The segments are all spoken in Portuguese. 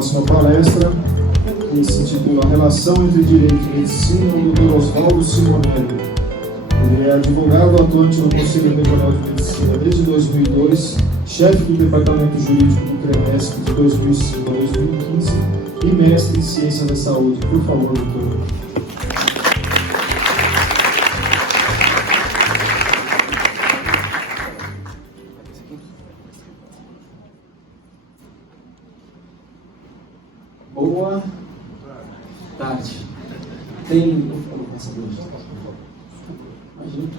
próxima palestra, que se intitula Relação entre Direito e Medicina, o Dr. Oswaldo Simonelli. Ele é advogado atuante no Conselho Regional de Medicina desde 2002, chefe do Departamento Jurídico do CREMESP de 2005 a 2015 e mestre em Ciência da Saúde. Por favor, doutor. Boa tarde. Tem... Imagina.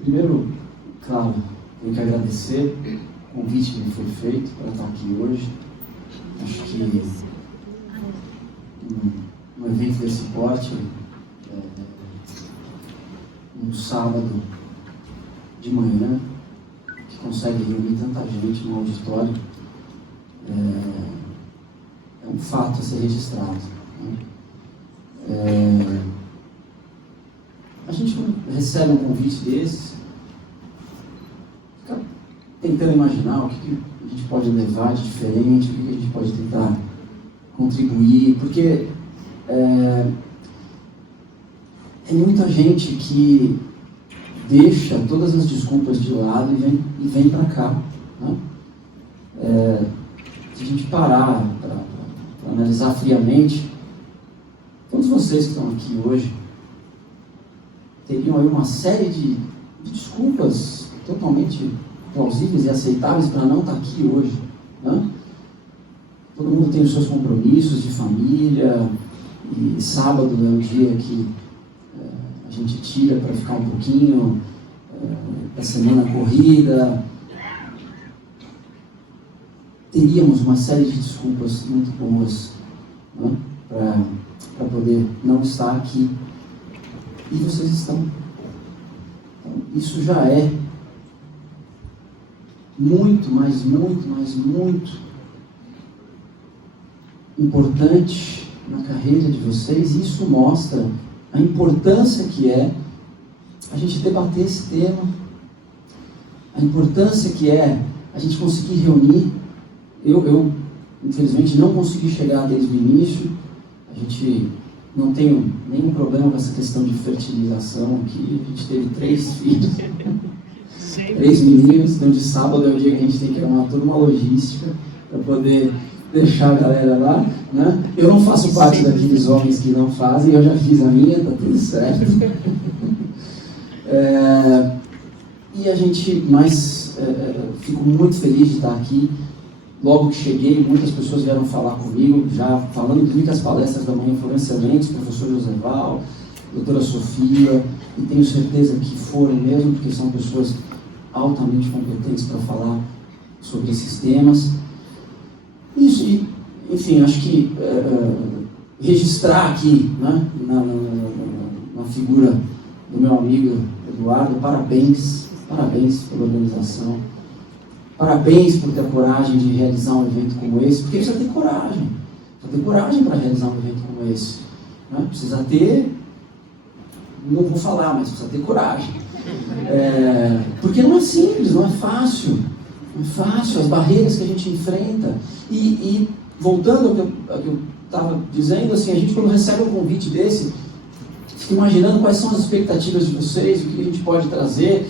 Primeiro, claro, tenho que agradecer o convite que me foi feito para estar aqui hoje. Acho que um evento desse porte, um sábado de manhã, que consegue reunir tanta gente no auditório, é um fato a ser registrado, né? A gente recebe um convite desses, fica tentando imaginar o que a gente pode levar de diferente, o que a gente pode tentar contribuir, porque é muita gente que deixa todas as desculpas de lado e vem para cá, né? Se a gente parar para analisar friamente, todos vocês que estão aqui hoje teriam aí uma série de desculpas totalmente plausíveis e aceitáveis para não estar aqui hoje, né? Todo mundo tem os seus compromissos de família, e sábado é um dia que a gente tira para ficar um pouquinho da semana corrida. Teríamos uma série de desculpas muito boas, né, para poder não estar aqui. E vocês estão. Então, isso já é muito, mas muito importante na carreira de vocês. E isso mostra a importância que é a gente debater esse tema, a importância que é a gente conseguir reunir. Eu infelizmente, não consegui chegar desde o início. A gente não tem nenhum problema com essa questão de fertilização aqui. A gente teve 3 filhos, 3 meninos, então de sábado é o dia que a gente tem que arrumar toda uma logística para poder deixar a galera lá, né? Eu não faço parte daqueles homens que não fazem, eu já fiz a minha, tá tudo certo. E a gente, fico muito feliz de estar aqui. Logo que cheguei, muitas pessoas vieram falar comigo, já falando que muitas palestras da manhã foram excelentes, professor Joseval, doutora Sofia, e tenho certeza que foram mesmo, porque são pessoas altamente competentes para falar sobre esses temas. Isso, e, enfim, acho que registrar aqui, né, na figura do meu amigo Eduardo, parabéns pela organização, parabéns por ter a coragem de realizar um evento como esse, porque precisa ter coragem para realizar um evento como esse, né? Precisa ter, não vou falar, mas precisa ter coragem, porque não é simples, não é fácil, as barreiras que a gente enfrenta. E voltando ao que eu estava dizendo, assim, a gente quando recebe um convite desse, fica imaginando quais são as expectativas de vocês, o que a gente pode trazer.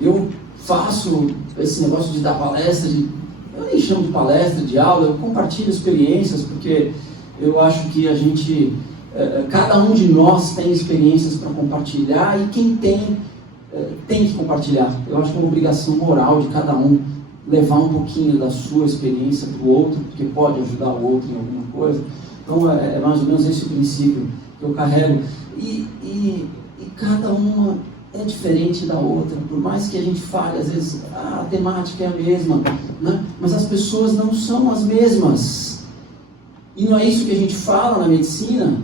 Eu faço esse negócio de dar palestra, eu nem chamo de palestra, de aula, eu compartilho experiências, porque eu acho que a gente, cada um de nós tem experiências para compartilhar, e quem tem que compartilhar. Eu acho que é uma obrigação moral de cada um levar um pouquinho da sua experiência para o outro, porque pode ajudar o outro em alguma coisa. Então é mais ou menos esse o princípio que eu carrego. E cada uma é diferente da outra, por mais que a gente fale, às vezes a temática é a mesma, né? Mas as pessoas não são as mesmas. E não é isso que a gente fala na medicina.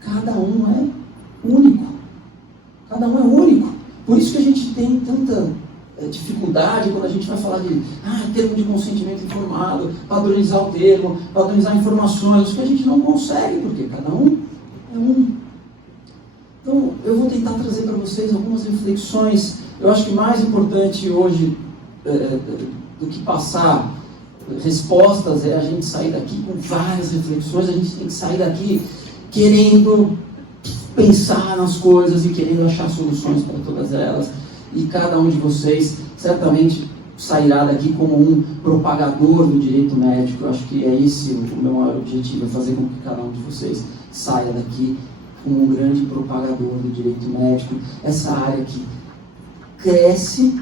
Cada um é único. Por isso que a gente tem tanta dificuldade quando a gente vai falar de termo de consentimento informado, padronizar o termo, padronizar informações, que a gente não consegue, porque cada um é um. Então, eu vou tentar trazer para vocês algumas reflexões. Eu acho que mais importante hoje do que passar respostas é a gente sair daqui com várias reflexões. A gente tem que sair daqui querendo pensar nas coisas e querendo achar soluções para todas elas. E cada um de vocês certamente sairá daqui como um propagador do direito médico. Eu acho que é esse o meu maior objetivo, é fazer com que cada um de vocês saia daqui como um grande propagador do direito médico. Essa área que cresce,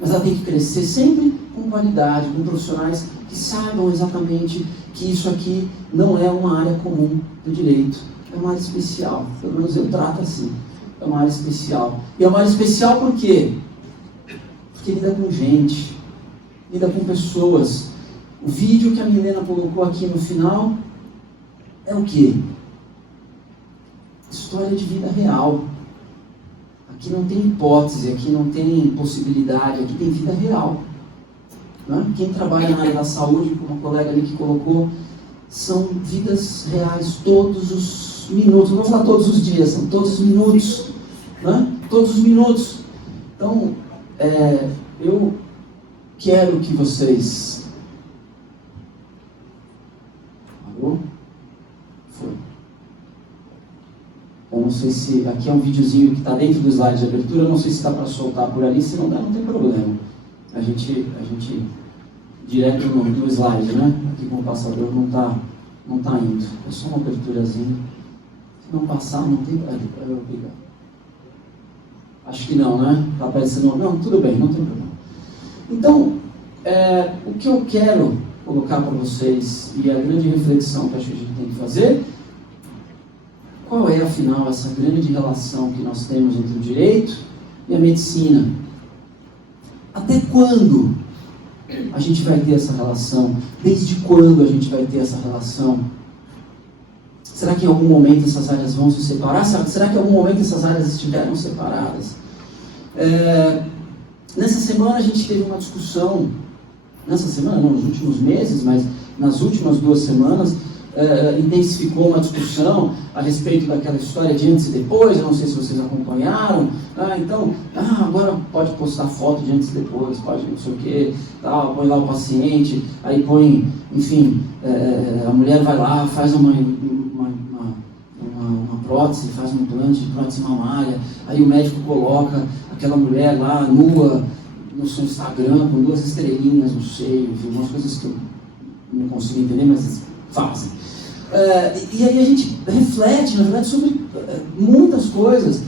mas ela tem que crescer sempre com qualidade, com profissionais que saibam exatamente que isso aqui não é uma área comum do direito, é uma área especial. Pelo menos eu trato assim, é uma área especial. E é uma área especial por quê? Porque lida com gente, lida com pessoas. O vídeo que a Milena colocou aqui no final é o quê? História de vida real. Aqui não tem hipótese, aqui não tem possibilidade, aqui tem vida real. Né? Quem trabalha na área da saúde, como a colega ali que colocou, são vidas reais todos os minutos. Não vou falar todos os dias, são todos os minutos. Né? Todos os minutos. Então, eu quero que vocês... Alô? Foi. Eu não sei se... Aqui é um videozinho que está dentro do slide de abertura, eu não sei se dá para soltar por ali, se não dá, não tem problema. A gente direto no slide, né? Aqui com o passador não tá indo. É só uma aberturazinha. Se não passar, não tem para eu pegar. Acho que não, né? Está aparecendo... Não, tudo bem, não tem problema. Então, o que eu quero colocar para vocês, e a grande reflexão que acho que a gente tem que fazer, qual é, afinal, essa grande relação que nós temos entre o direito e a medicina? Até quando a gente vai ter essa relação? Desde quando a gente vai ter essa relação? Será que em algum momento essas áreas vão se separar? Será que em algum momento essas áreas estiverão separadas? Nessa semana a gente teve uma discussão, nessa semana não, nos últimos meses, mas nas últimas 2 semanas, intensificou uma discussão a respeito daquela história de antes e depois. Eu não sei se vocês acompanharam. Agora pode postar foto de antes e depois, pode não sei o que, tal, põe lá o paciente, aí põe, enfim, a mulher vai lá, faz uma prótese, faz um implante de prótese mamária, aí o médico coloca aquela mulher lá, nua, no seu Instagram, com 2 estrelinhas no seio, enfim, umas coisas que eu não consigo entender, mas fazem. E aí a gente reflete, na verdade, sobre muitas coisas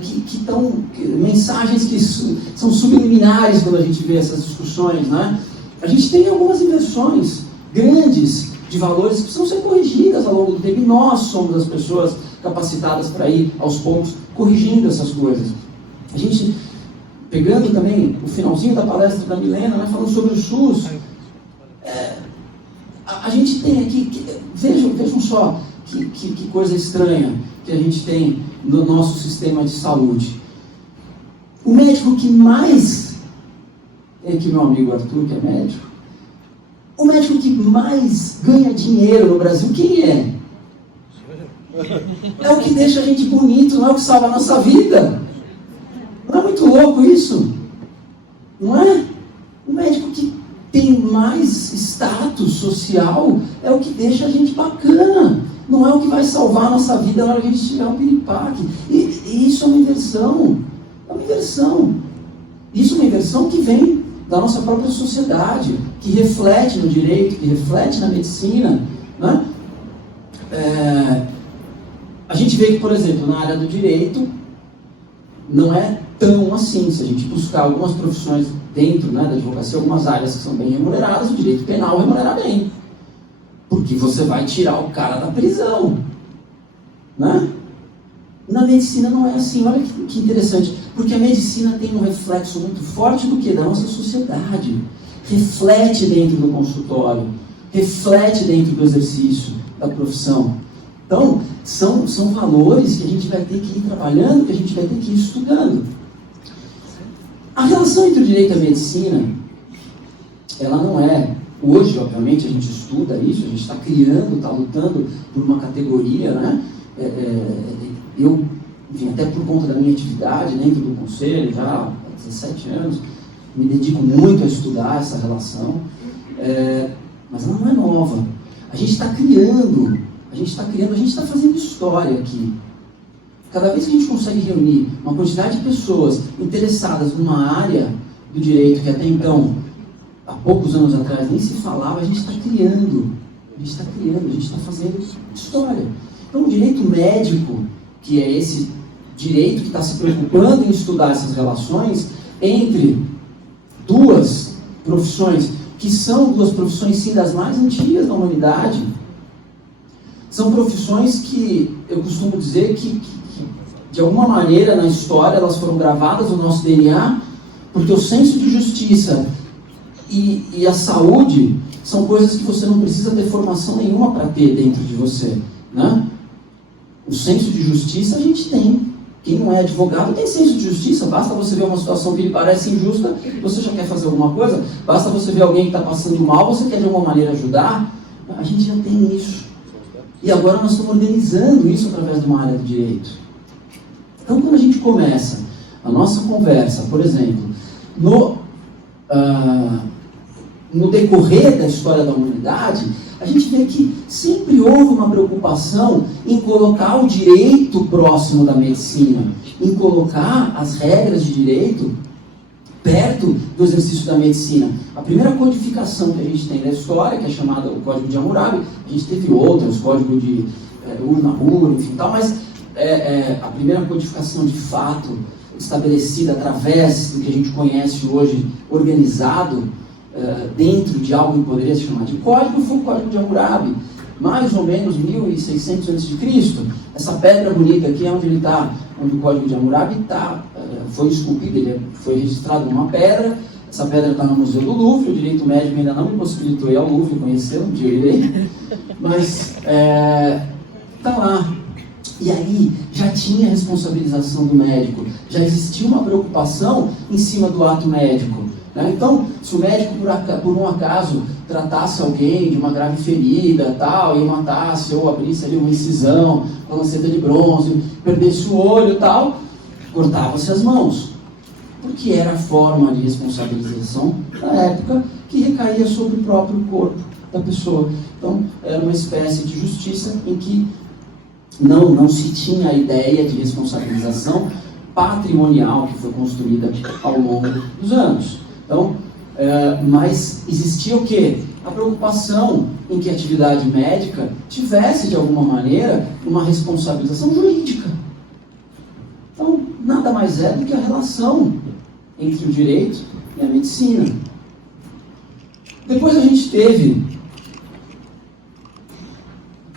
que estão, mensagens que são subliminares quando a gente vê essas discussões, né? A gente tem algumas inversões grandes de valores que precisam ser corrigidas ao longo do tempo, e nós somos as pessoas capacitadas para ir, aos poucos, corrigindo essas coisas. A gente, pegando também o finalzinho da palestra da Milena, né, falando sobre o SUS, a gente tem aqui, vejam só que coisa estranha que a gente tem no nosso sistema de saúde. O médico que mais, tem aqui meu amigo Arthur, que é médico, o médico que mais ganha dinheiro no Brasil, quem é? É o que deixa a gente bonito, não é o que salva a nossa vida. Não é muito louco isso? Não é? O médico que tem mais status social é o que deixa a gente bacana. Não é o que vai salvar a nossa vida na hora que a gente tiver um piripaque. E isso é uma inversão. É uma inversão. Isso é uma inversão que vem da nossa própria sociedade, que reflete no direito, que reflete na medicina, né? A gente vê que, por exemplo, na área do direito, não é tão assim. Se a gente buscar algumas profissões dentro, né, da advocacia, algumas áreas que são bem remuneradas, o direito penal remunera bem. Porque você vai tirar o cara da prisão, né? Na medicina não é assim. Olha que interessante, porque a medicina tem um reflexo muito forte do que? Da nossa sociedade. Reflete dentro do consultório, reflete dentro do exercício da profissão. Então, são valores que a gente vai ter que ir trabalhando, que a gente vai ter que ir estudando. A relação entre o direito e a medicina, ela não é... Hoje, obviamente, a gente estuda isso, a gente está criando, está lutando por uma categoria, né? Eu enfim, até por conta da minha atividade dentro do conselho, já há 17 anos, me dedico muito a estudar essa relação, mas ela não é nova. A gente está criando, a gente está fazendo história aqui. Cada vez que a gente consegue reunir uma quantidade de pessoas interessadas numa área do direito que até então, há poucos anos atrás, nem se falava, a gente está criando, a gente está fazendo história. Então, o direito médico, que é esse direito que está se preocupando em estudar essas relações entre duas profissões, que são duas profissões, sim, das mais antigas da humanidade, são profissões que eu costumo dizer que de alguma maneira, na história, elas foram gravadas no nosso DNA, porque o senso de justiça e a saúde são coisas que você não precisa ter formação nenhuma para ter dentro de você, né? O senso de justiça a gente tem. Quem não é advogado tem senso de justiça. Basta você ver uma situação que lhe parece injusta, você já quer fazer alguma coisa. Basta você ver alguém que está passando mal, você quer de alguma maneira ajudar. A gente já tem isso. E agora nós estamos organizando isso através de uma área do direito. Então, quando a gente começa a nossa conversa, por exemplo, no decorrer da história da humanidade, a gente vê que sempre houve uma preocupação em colocar o direito próximo da medicina, em colocar as regras de direito perto do exercício da medicina. A primeira codificação que a gente tem da história, que é chamada o Código de Hammurabi, a gente teve outras, Código de Ur-Nahor, enfim, tal, mas a primeira codificação de fato estabelecida através do que a gente conhece hoje, organizado dentro de algo que poderia se chamar de código, foi o Código de Hammurabi, mais ou menos 1600 a.C. Essa pedra bonita aqui é onde ele está, onde o Código de Hammurabi foi esculpido, ele foi registrado numa pedra. Essa pedra está no Museu do Louvre. O direito médico ainda não me possibilitou ir ao Louvre conhecer, um dia eu irei, mas está lá. E aí já tinha responsabilização do médico, já existia uma preocupação em cima do ato médico. Então, se o médico, por um acaso, tratasse alguém de uma grave ferida, tal, e matasse, ou abrisse ali uma incisão, uma lanceta de bronze, perdesse o olho, tal, cortava-se as mãos. Porque era a forma de responsabilização da época que recaía sobre o próprio corpo da pessoa. Então, era uma espécie de justiça em que não se tinha a ideia de responsabilização patrimonial que foi construída ao longo dos anos. Então, mas existia o quê? A preocupação em que a atividade médica tivesse, de alguma maneira, uma responsabilização jurídica. Então, nada mais é do que a relação entre o direito e a medicina. Depois a gente teve...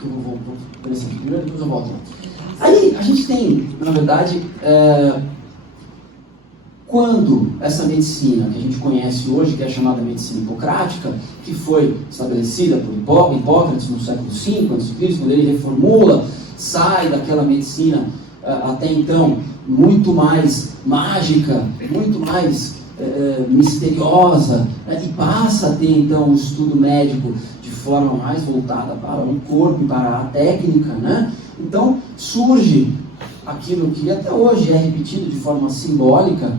Eu vou por esse aqui primeiro, depois eu volto. Aí a gente tem, na verdade... Quando essa medicina que a gente conhece hoje, que é chamada medicina hipocrática, que foi estabelecida por Hipócrates no século V a.C., quando ele reformula, sai daquela medicina até então muito mais mágica, muito mais misteriosa, e passa a ter então o estudo médico de forma mais voltada para o corpo e para a técnica, né? Então surge aquilo que até hoje é repetido de forma simbólica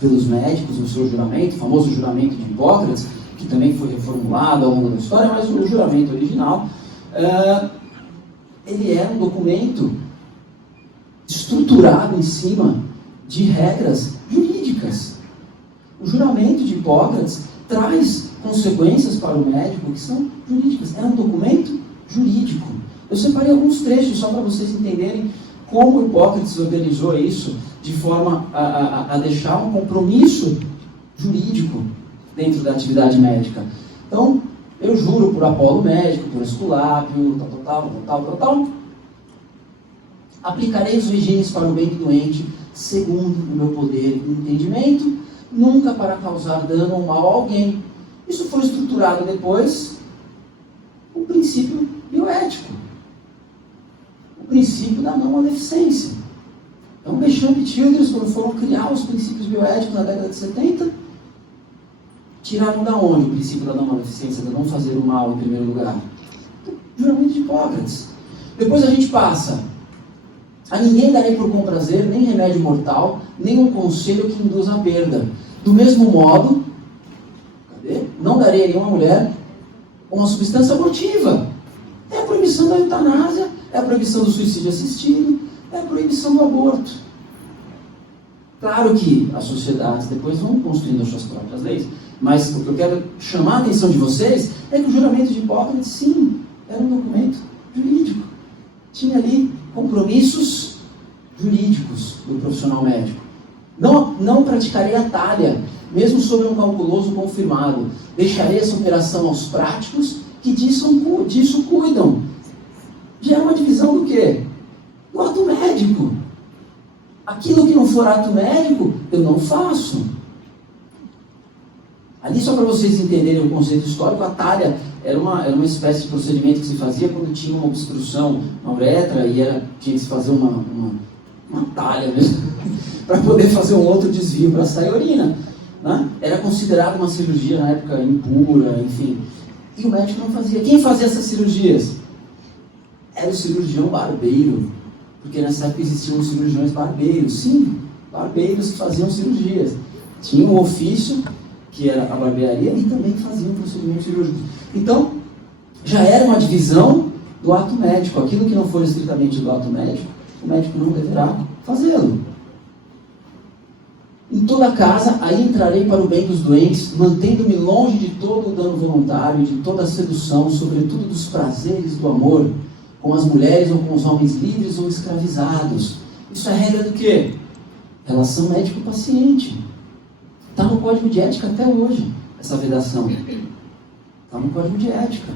pelos médicos no seu juramento, o famoso juramento de Hipócrates, que também foi reformulado ao longo da história, mas o juramento original, ele é um documento estruturado em cima de regras jurídicas. O juramento de Hipócrates traz consequências para o médico que são jurídicas. É um documento jurídico. Eu separei alguns trechos só para vocês entenderem como Hipócrates organizou isso de forma a deixar um compromisso jurídico dentro da atividade médica. Então, eu juro por Apolo médico, por Esculápio, tal, aplicarei os regimes para o bem do doente, segundo o meu poder e entendimento, nunca para causar dano ou mal a alguém. Isso foi estruturado depois, o princípio bioético, o princípio da não maleficência. Então, Beauchamp e Childress, quando foram criar os princípios bioéticos na década de 70, tiraram da onde o princípio da não maleficência, da não fazer o mal em primeiro lugar? Do juramento de Hipócrates. Depois a gente passa A ninguém darei por bom prazer, nem remédio mortal, nem um conselho que induza a perda. Do mesmo modo, não darei a nenhuma mulher uma substância abortiva. É a proibição da eutanásia, é a proibição do suicídio assistido, é a proibição do aborto. Claro que as sociedades depois vão construindo as suas próprias leis, mas o que eu quero chamar a atenção de vocês é que o juramento de Hipócrates, sim, era um documento jurídico. Tinha ali compromissos jurídicos do profissional médico. Não praticarei a talha, mesmo sobre um calculoso confirmado. Deixarei essa operação aos práticos que disso cuidam. Já é uma divisão do quê? Do ato médico. Aquilo que não for ato médico, eu não faço. Ali, só para vocês entenderem o conceito histórico, a talha era uma espécie de procedimento que se fazia quando tinha uma obstrução na uretra e tinha que se fazer uma talha mesmo, para poder fazer um outro desvio para sair a urina. Né? Era considerado uma cirurgia na época impura, enfim. E o médico não fazia. Quem fazia essas cirurgias? Era o cirurgião barbeiro. Porque nessa época existiam os cirurgiões barbeiros. Sim, barbeiros que faziam cirurgias. Tinha um ofício, que era a barbearia, e também faziam procedimentos cirúrgicos. Então, já era uma divisão do ato médico. Aquilo que não for estritamente do ato médico, o médico não deverá fazê-lo. Em toda casa, aí entrarei para o bem dos doentes, mantendo-me longe de todo o dano voluntário, de toda a sedução, sobretudo dos prazeres do amor, com as mulheres ou com os homens livres ou escravizados. Isso é regra do quê? Relação médico-paciente. Está no Código de Ética até hoje, essa vedação. Está no Código de Ética.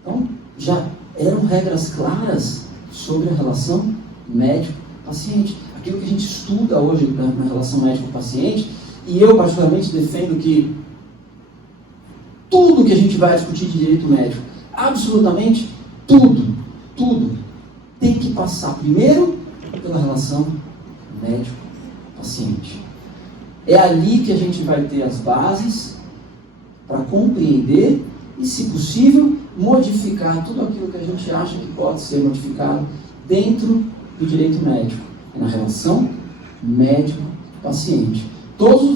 Então, já eram regras claras sobre a relação médico-paciente. Aquilo que a gente estuda hoje na relação médico-paciente, e eu particularmente defendo que tudo que a gente vai discutir de direito médico, absolutamente tudo, tem que passar primeiro pela relação médico-paciente. É ali que a gente vai ter as bases para compreender e, se possível, modificar tudo aquilo que a gente acha que pode ser modificado dentro do direito médico. É na relação médico-paciente.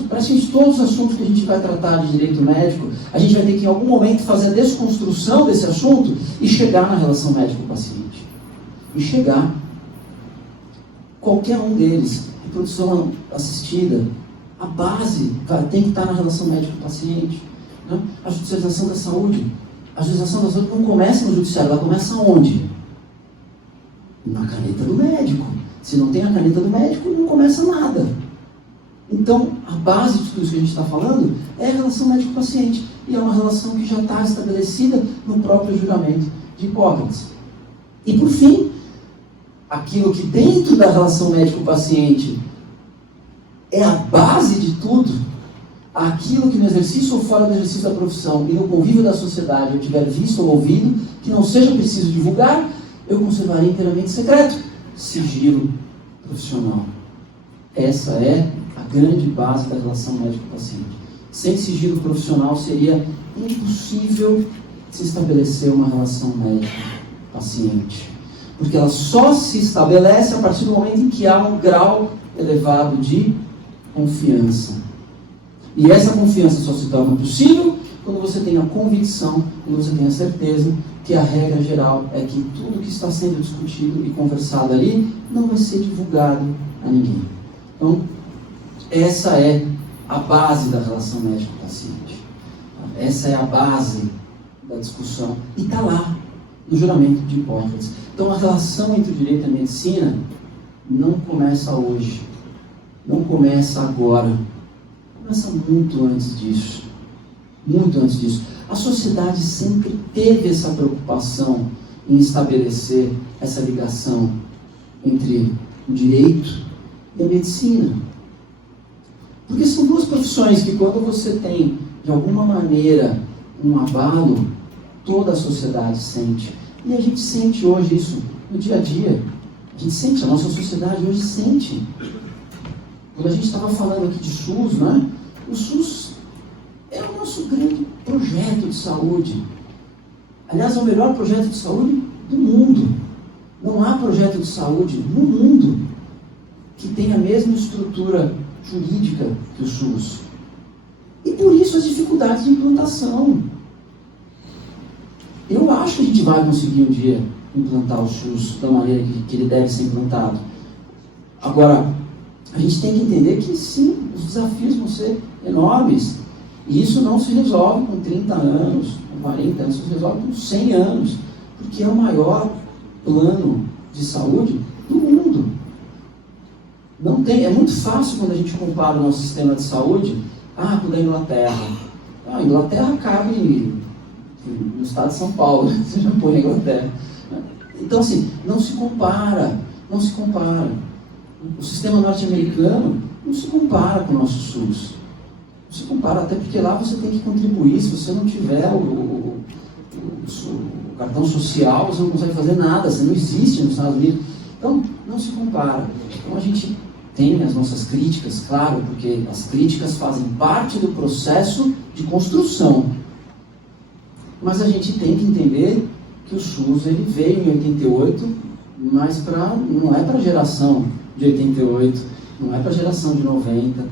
Praticamente todos os assuntos que a gente vai tratar de direito médico, a gente vai ter que em algum momento fazer a desconstrução desse assunto e chegar na relação médico-paciente. E chegar, qualquer um deles, reprodução assistida, a base tem que estar na relação médico-paciente. Né? A judicialização da saúde. A judicialização da saúde não começa no judiciário, ela começa onde? Na caneta do médico. Se não tem a caneta do médico, não começa nada. Então, a base de tudo isso que a gente está falando é a relação médico-paciente. E é uma relação que já está estabelecida no próprio juramento de Hipócrates. E, por fim, aquilo que dentro da relação médico-paciente é a base de tudo, aquilo que no exercício ou fora do exercício da profissão e no convívio da sociedade eu tiver visto ou ouvido, que não seja preciso divulgar, eu conservarei inteiramente secreto. Sigilo profissional. Essa é a grande base da relação médico-paciente. Sem sigilo profissional seria impossível se estabelecer uma relação médico-paciente. Porque ela só se estabelece a partir do momento em que há um grau elevado de confiança. E essa confiança só se torna possível quando você tem a convicção, quando você tem a certeza que a regra geral é que tudo que está sendo discutido e conversado ali não vai ser divulgado a ninguém. Então, essa é a base da relação médico-paciente. Essa é a base da discussão. E está lá, no juramento de Hipócrates. Então, a relação entre o direito e a medicina não começa hoje. Não começa agora. Começa muito antes disso. Muito antes disso. A sociedade sempre teve essa preocupação em estabelecer essa ligação entre o direito e a medicina. Porque são duas profissões que, quando você tem, de alguma maneira, um abalo, toda a sociedade sente. E a gente sente hoje isso no dia a dia. A gente sente, a nossa sociedade hoje sente. Quando a gente estava falando aqui de SUS, né? O SUS é o nosso grande projeto de saúde. Aliás, é o melhor projeto de saúde do mundo. Não há projeto de saúde no mundo que tenha a mesma estrutura jurídica que o SUS. E por isso as dificuldades de implantação. Eu acho que a gente vai conseguir um dia implantar o SUS da maneira que ele deve ser implantado. Agora, a gente tem que entender que sim, os desafios vão ser enormes. E isso não se resolve com 30 anos, com 40 anos, isso se resolve com 100 anos, porque é o maior plano de saúde do mundo. Não tem, é muito fácil quando a gente compara o nosso sistema de saúde com o da Inglaterra. A Inglaterra cabe no estado de São Paulo, você já põe a Inglaterra. Então, assim, não se compara. O sistema norte-americano não se compara com o nosso SUS. Não se compara, até porque lá você tem que contribuir. Se você não tiver o cartão social, você não consegue fazer nada, você não existe nos Estados Unidos. Então, não se compara. Então, a gente tem as nossas críticas, claro, porque as críticas fazem parte do processo de construção. Mas a gente tem que entender que o SUS ele veio em 88, mas não é para a geração de 88, não é para a geração de 90, é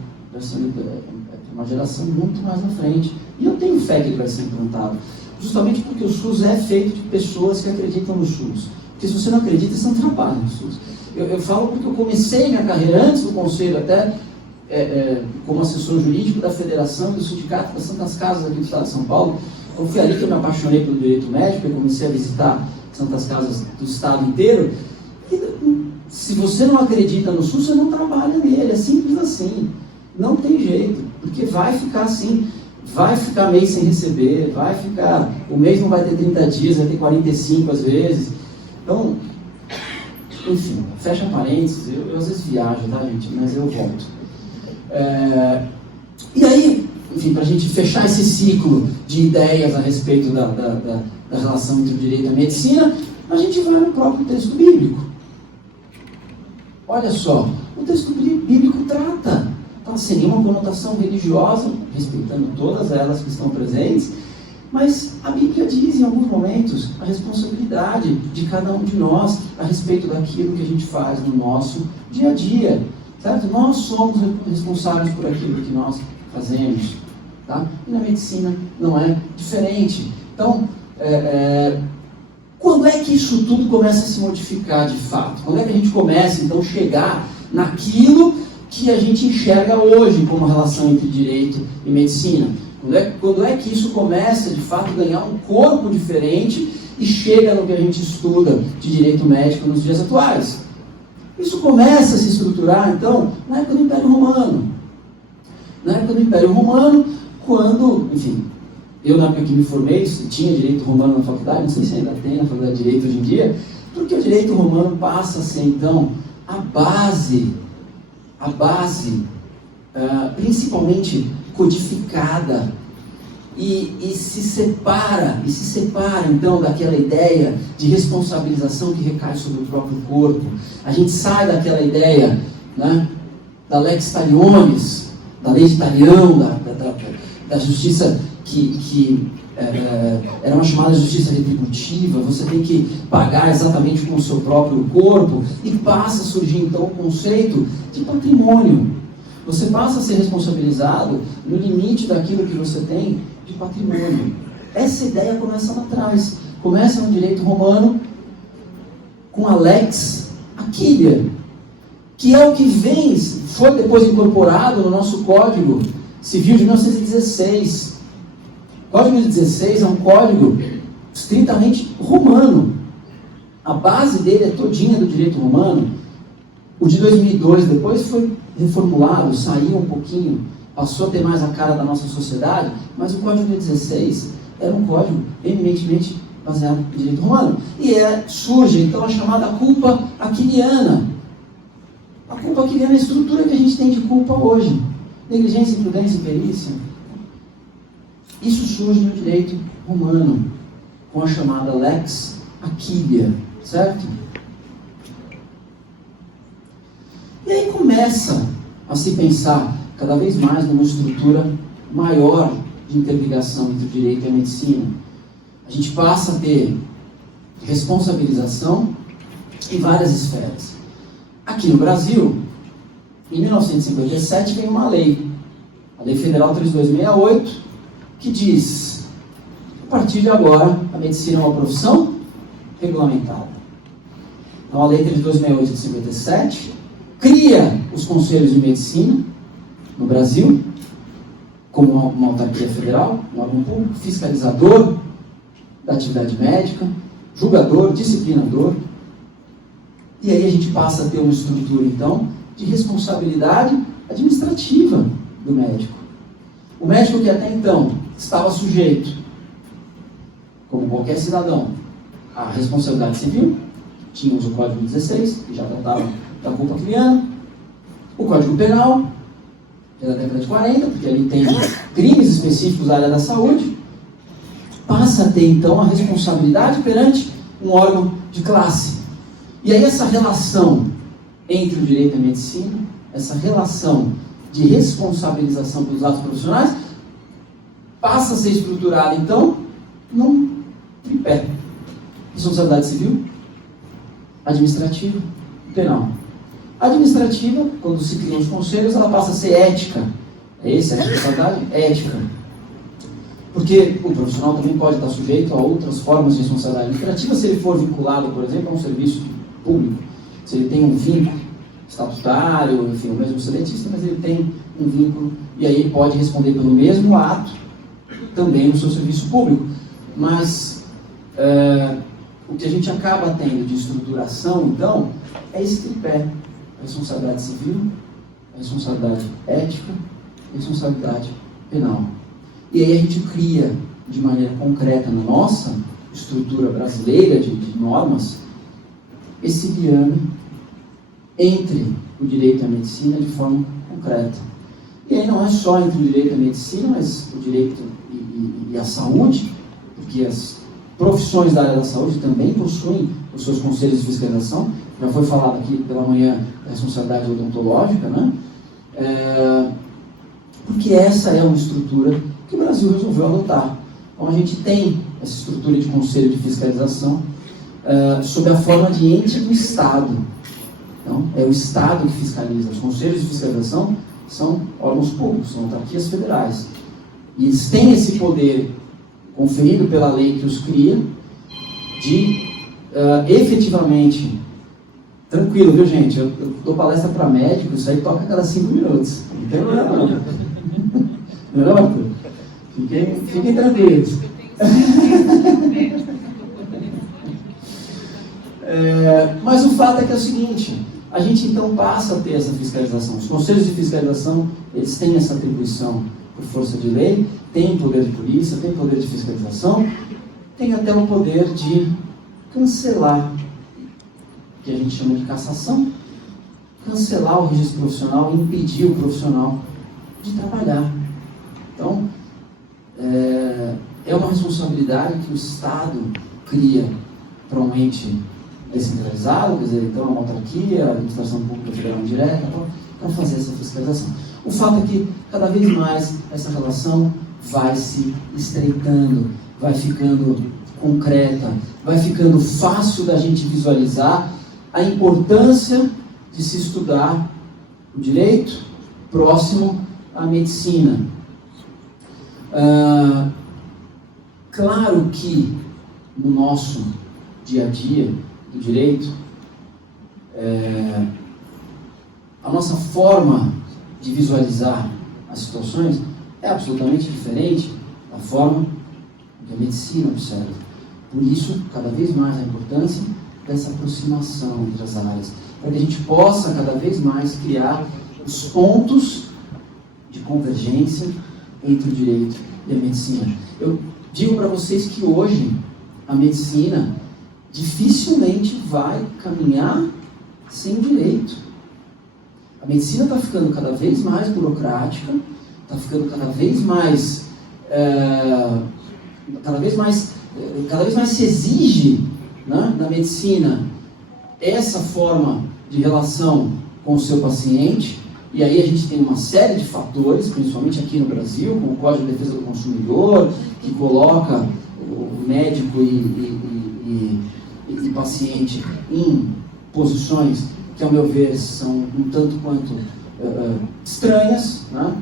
uma geração muito mais na frente. E eu tenho fé que ele vai ser implantado, justamente porque o SUS é feito de pessoas que acreditam no SUS. Porque se você não acredita, você não trabalha no SUS. Eu falo porque eu comecei minha carreira antes do Conselho, até como assessor jurídico da Federação e do Sindicato das Santas Casas aqui do Estado de São Paulo. Então foi ali que eu me apaixonei pelo direito médico, eu comecei a visitar Santas Casas do Estado inteiro. E se você não acredita no SUS, você não trabalha nele, é simples assim. Não tem jeito, porque vai ficar assim, vai ficar mês sem receber, o mês não vai ter 30 dias, vai ter 45 às vezes. Então, enfim, fecha parênteses, eu às vezes viajo, tá, gente? Mas eu volto. E aí, enfim, para a gente fechar esse ciclo de ideias a respeito da relação entre o direito e a medicina, a gente vai no próprio texto bíblico. Olha só, o texto bíblico trata, sem nenhuma conotação religiosa, respeitando todas elas que estão presentes, mas a Bíblia diz em alguns momentos a responsabilidade de cada um de nós a respeito daquilo que a gente faz no nosso dia a dia, certo? Nós somos responsáveis por aquilo que nós fazemos, tá? E na medicina não é diferente. Então, quando é que isso tudo começa a se modificar de fato? Quando é que a gente começa, então, a chegar naquilo que a gente enxerga hoje como relação entre direito e medicina? Quando é que isso começa, de fato, a ganhar um corpo diferente e chega no que a gente estuda de direito médico nos dias atuais? Isso começa a se estruturar, então, na época do Império Romano. Na época do Império Romano, quando, enfim, eu na época que me formei, tinha direito romano na faculdade, não sei se ainda tem na faculdade de direito hoje em dia, porque o direito romano passa a ser, então, a base principalmente codificada e se separa então daquela ideia de responsabilização que recai sobre o próprio corpo. A gente sai daquela ideia, né, da lex talionis, da lei de talião, da justiça que era uma chamada justiça retributiva, você tem que pagar exatamente com o seu próprio corpo, e passa a surgir então o conceito de patrimônio. Você passa a ser responsabilizado no limite daquilo que você tem de patrimônio. Essa ideia começa lá atrás, começa no direito romano com a lex Aquilia, que é o que foi depois incorporado no nosso Código Civil de 1916. O Código de 16 é um código estritamente romano. A base dele é todinha do direito romano. O de 2002 depois foi reformulado, saiu um pouquinho, passou a ter mais a cara da nossa sociedade, mas o Código de 16 era um código eminentemente baseado no direito romano. E surge então a chamada culpa aquiliana. A culpa aquiliana é a estrutura que a gente tem de culpa hoje. Negligência, imprudência e perícia. Isso surge no direito romano, com a chamada lex Aquilia, certo? E aí começa a se pensar cada vez mais numa estrutura maior de interligação entre o direito e a medicina. A gente passa a ter responsabilização em várias esferas. Aqui no Brasil, em 1957, vem uma lei, a Lei Federal 3268, que diz: a partir de agora, a medicina é uma profissão regulamentada. Então, a Lei 3268 de 57 cria os conselhos de medicina no Brasil, como uma autarquia federal, um órgão público, fiscalizador da atividade médica, julgador, disciplinador. E aí a gente passa a ter uma estrutura, então, de responsabilidade administrativa do médico. O médico que até então estava sujeito, como qualquer cidadão, à responsabilidade civil, tínhamos o Código 16, que já tratava da culpa criana, o Código Penal, que é da década de 40, porque ali tem crimes específicos da área da saúde, passa a ter, então, a responsabilidade perante um órgão de classe. E aí essa relação entre o direito e a medicina, essa relação de responsabilização pelos atos profissionais, passa a ser estruturada, então, num tripé. Responsabilidade civil, administrativa e penal. A administrativa, quando se criam os conselhos, ela passa a ser ética. É essa a responsabilidade? Ética. Porque o profissional também pode estar sujeito a outras formas de responsabilidade administrativa se ele for vinculado, por exemplo, a um serviço público. Se ele tem um vínculo estatutário, enfim, o mesmo seletista, mas ele tem um vínculo, e aí ele pode responder pelo mesmo ato também no seu serviço público. Mas o que a gente acaba tendo de estruturação, então, é esse tripé: a responsabilidade civil, a responsabilidade ética e a responsabilidade penal. E aí a gente cria, de maneira concreta, na nossa estrutura brasileira de normas, esse biônio entre o direito e a medicina de forma concreta. E aí não é só entre o direito e a medicina, mas o direito e a saúde, porque as profissões da área da saúde também possuem os seus conselhos de fiscalização. Já foi falado aqui pela manhã da responsabilidade odontológica, né? Porque essa é uma estrutura que o Brasil resolveu adotar. Então a gente tem essa estrutura de conselho de fiscalização sob a forma de ente do Estado. Então, é o Estado que fiscaliza. Os conselhos de fiscalização são órgãos públicos, são autarquias federais. E eles têm esse poder conferido pela lei que os cria de efetivamente... Tranquilo, viu, gente? Eu dou palestra para médicos, isso aí toca a cada 5 minutos. Não tem problema, não. Não é, Arthur? Fiquem tranquilos. Mas o fato é que é o seguinte: a gente então passa a ter essa fiscalização. Os conselhos de fiscalização, eles têm essa atribuição por força de lei, têm poder de polícia, têm poder de fiscalização, têm até o poder de cancelar, que a gente chama de cassação, cancelar o registro profissional e impedir o profissional de trabalhar. Então, é uma responsabilidade que o Estado cria para um ente descentralizado, quer dizer, então, uma autarquia, a administração pública federal indireta, para fazer essa fiscalização. O fato é que, cada vez mais, essa relação vai se estreitando, vai ficando concreta, vai ficando fácil da gente visualizar a importância de se estudar o direito próximo à medicina. Claro que no nosso dia a dia do direito, a nossa forma de visualizar as situações é absolutamente diferente da forma que a medicina observa. Por isso, cada vez mais a importância dessa aproximação entre as áreas, para que a gente possa cada vez mais criar os pontos de convergência entre o direito e a medicina. Eu digo para vocês que hoje a medicina dificilmente vai caminhar sem o direito. A medicina está ficando cada vez mais burocrática, está ficando cada vez mais se exige, né, na medicina essa forma de relação com o seu paciente, e aí a gente tem uma série de fatores, principalmente aqui no Brasil, como o Código de Defesa do Consumidor, que coloca o médico e paciente em posições que, ao meu ver, são um tanto quanto estranhas, né?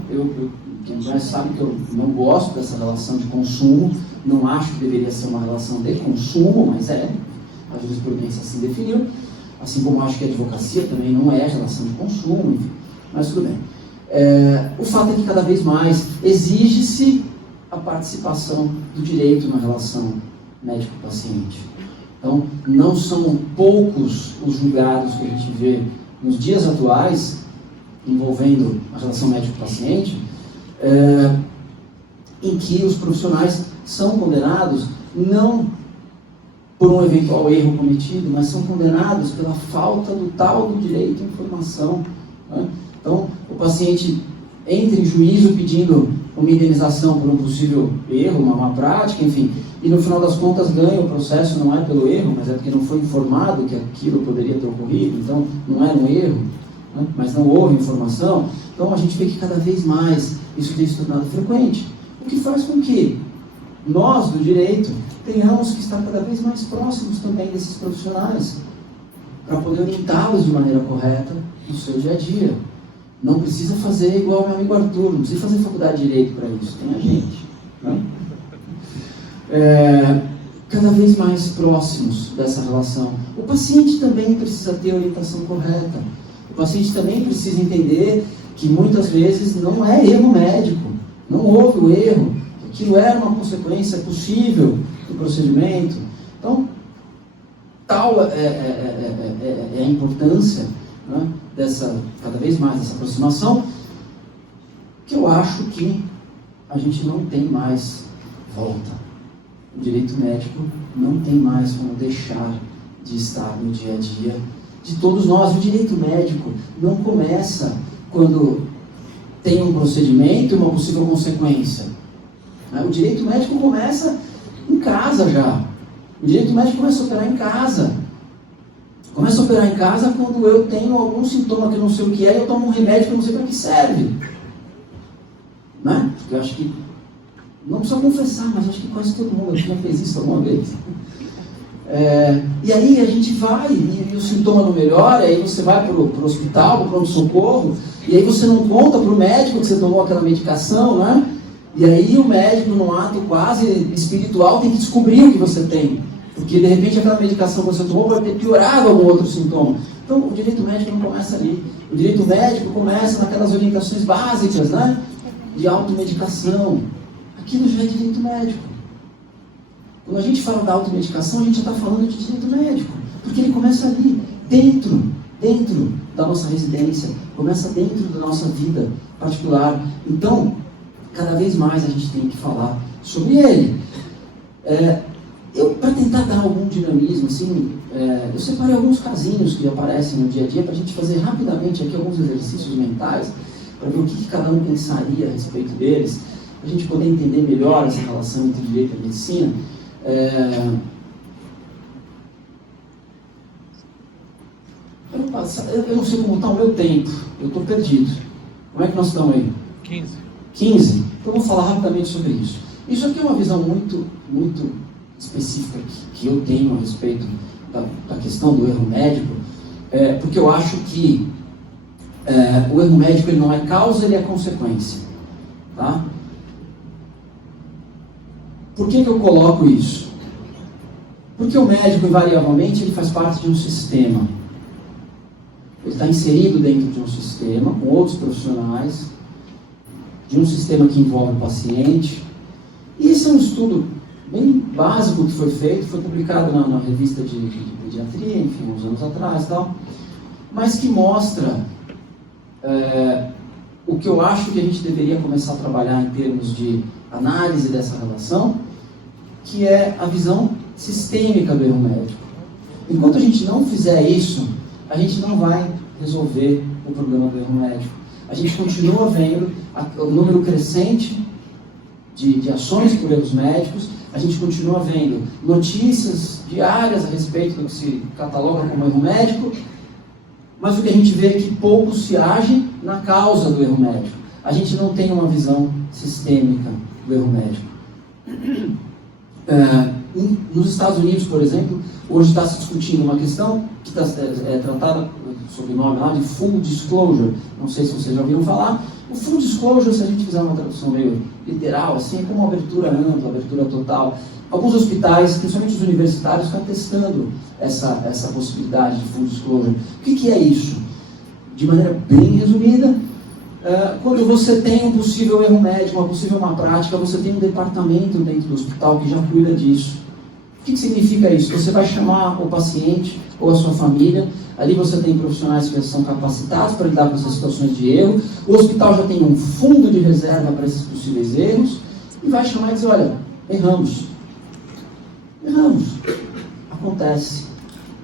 Quem me conhece sabe que eu não gosto dessa relação de consumo, não acho que deveria ser uma relação de consumo, mas a jurisprudência assim definiu, assim como acho que a advocacia também não é relação de consumo, enfim, mas tudo bem. O fato é que cada vez mais exige-se a participação do direito na relação médico-paciente. Então, não são poucos os julgados que a gente vê nos dias atuais, envolvendo a relação médico-paciente, em que os profissionais são condenados não por um eventual erro cometido, mas são condenados pela falta do tal do direito à informação, né? Então, o paciente entra em juízo pedindo uma indenização por um possível erro, uma má prática, enfim, e no final das contas ganha o processo, não é pelo erro, mas é porque não foi informado que aquilo poderia ter ocorrido, então não era um erro, né? Mas não houve informação. Então a gente vê que cada vez mais isso tem se tornado frequente, o que faz com que nós, do direito, tenhamos que estar cada vez mais próximos também desses profissionais, para poder orientá-los de maneira correta no seu dia a dia. Não precisa fazer igual o meu amigo Arthur, não precisa fazer faculdade de Direito para isso, tem a gente, né? Cada vez mais próximos dessa relação. O paciente também precisa ter a orientação correta. O paciente também precisa entender que muitas vezes não é erro médico, não houve o erro, aquilo era uma consequência possível do procedimento. Então, tal é a importância, né, cada vez mais dessa aproximação, que eu acho que a gente não tem mais volta. O direito médico não tem mais como deixar de estar no dia a dia de todos nós. O direito médico não começa quando tem um procedimento e uma possível consequência. O direito médico começa em casa já. O direito médico começa a operar em casa. Começa a operar em casa quando eu tenho algum sintoma que eu não sei o que é e eu tomo um remédio que eu não sei para que serve. Né? Porque eu acho que, não precisa confessar, mas acho que quase todo mundo já fez isso alguma vez. E aí a gente vai, e o sintoma não melhora, aí você vai para o hospital, para o pronto-socorro, e aí você não conta para o médico que você tomou aquela medicação, né? E aí o médico, num ato quase espiritual, tem que descobrir o que você tem. Porque de repente aquela medicação que você tomou vai ter piorado algum outro sintoma. Então o direito médico não começa ali. O direito médico começa naquelas orientações básicas, né? De automedicação. Aquilo já é direito médico. Quando a gente fala da automedicação, a gente já está falando de direito médico. Porque ele começa ali, dentro da nossa residência, começa dentro da nossa vida particular. Então, cada vez mais a gente tem que falar sobre ele. Para tentar dar algum dinamismo, assim, eu separei alguns casinhos que aparecem no dia a dia para a gente fazer rapidamente aqui alguns exercícios mentais, para ver o que cada um pensaria a respeito deles, para a gente poder entender melhor essa relação entre direito e medicina. Eu não sei como está o meu tempo, eu estou perdido. Como é que nós estamos aí? 15? Então eu vou falar rapidamente sobre isso. Isso aqui é uma visão muito, muito específica que eu tenho a respeito da questão do erro médico, porque eu acho que o erro médico ele não é causa, ele é consequência. Tá? Por que eu coloco isso? Porque o médico, invariavelmente, ele faz parte de um sistema. Ele está inserido dentro de um sistema, com outros profissionais, de um sistema que envolve o paciente. E esse é um estudo bem básico que foi feito, foi publicado na revista de pediatria, enfim, uns anos atrás e tal, mas que mostra o que eu acho que a gente deveria começar a trabalhar em termos de análise dessa relação, que é a visão sistêmica do erro médico. Enquanto a gente não fizer isso, a gente não vai resolver o problema do erro médico. A gente continua vendo o número crescente de ações por erros médicos, a gente continua vendo notícias diárias a respeito do que se cataloga como erro médico, mas o que a gente vê é que pouco se age na causa do erro médico. A gente não tem uma visão sistêmica do erro médico. Nos Estados Unidos, por exemplo, Hoje está se discutindo uma questão que está tratada sob o nome lá de Full Disclosure. Não sei se vocês já ouviram falar. O Full Disclosure, se a gente fizer uma tradução meio literal, assim, é como uma abertura ampla, abertura total. Alguns hospitais, principalmente os universitários, estão testando essa possibilidade de Full Disclosure. O que é isso? De maneira bem resumida, quando você tem um possível erro médico, uma possível má prática, você tem um departamento dentro do hospital que já cuida disso. O que significa isso? Você vai chamar o paciente ou a sua família, ali você tem profissionais que são capacitados para lidar com essas situações de erro, o hospital já tem um fundo de reserva para esses possíveis erros, e vai chamar e dizer, olha, erramos. Acontece.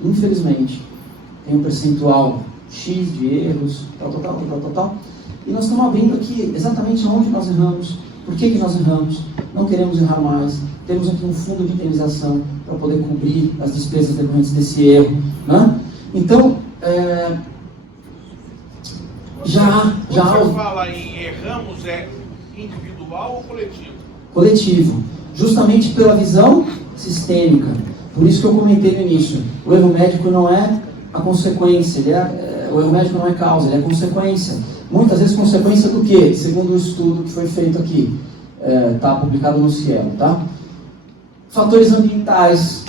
Infelizmente, tem um percentual X de erros, tal. E nós estamos abrindo aqui exatamente onde nós erramos, por que nós erramos, não queremos errar mais. Temos aqui um fundo de indenização para poder cobrir as despesas decorrentes desse erro. Né? Então, Quando você fala em erramos, é individual ou coletivo? Coletivo. Justamente pela visão sistêmica. Por isso que eu comentei no início. O erro médico não é a consequência, o erro médico não é causa, ele é consequência. Muitas vezes consequência do quê? Segundo o estudo que foi feito aqui. Está publicado no Cielo, tá? Fatores ambientais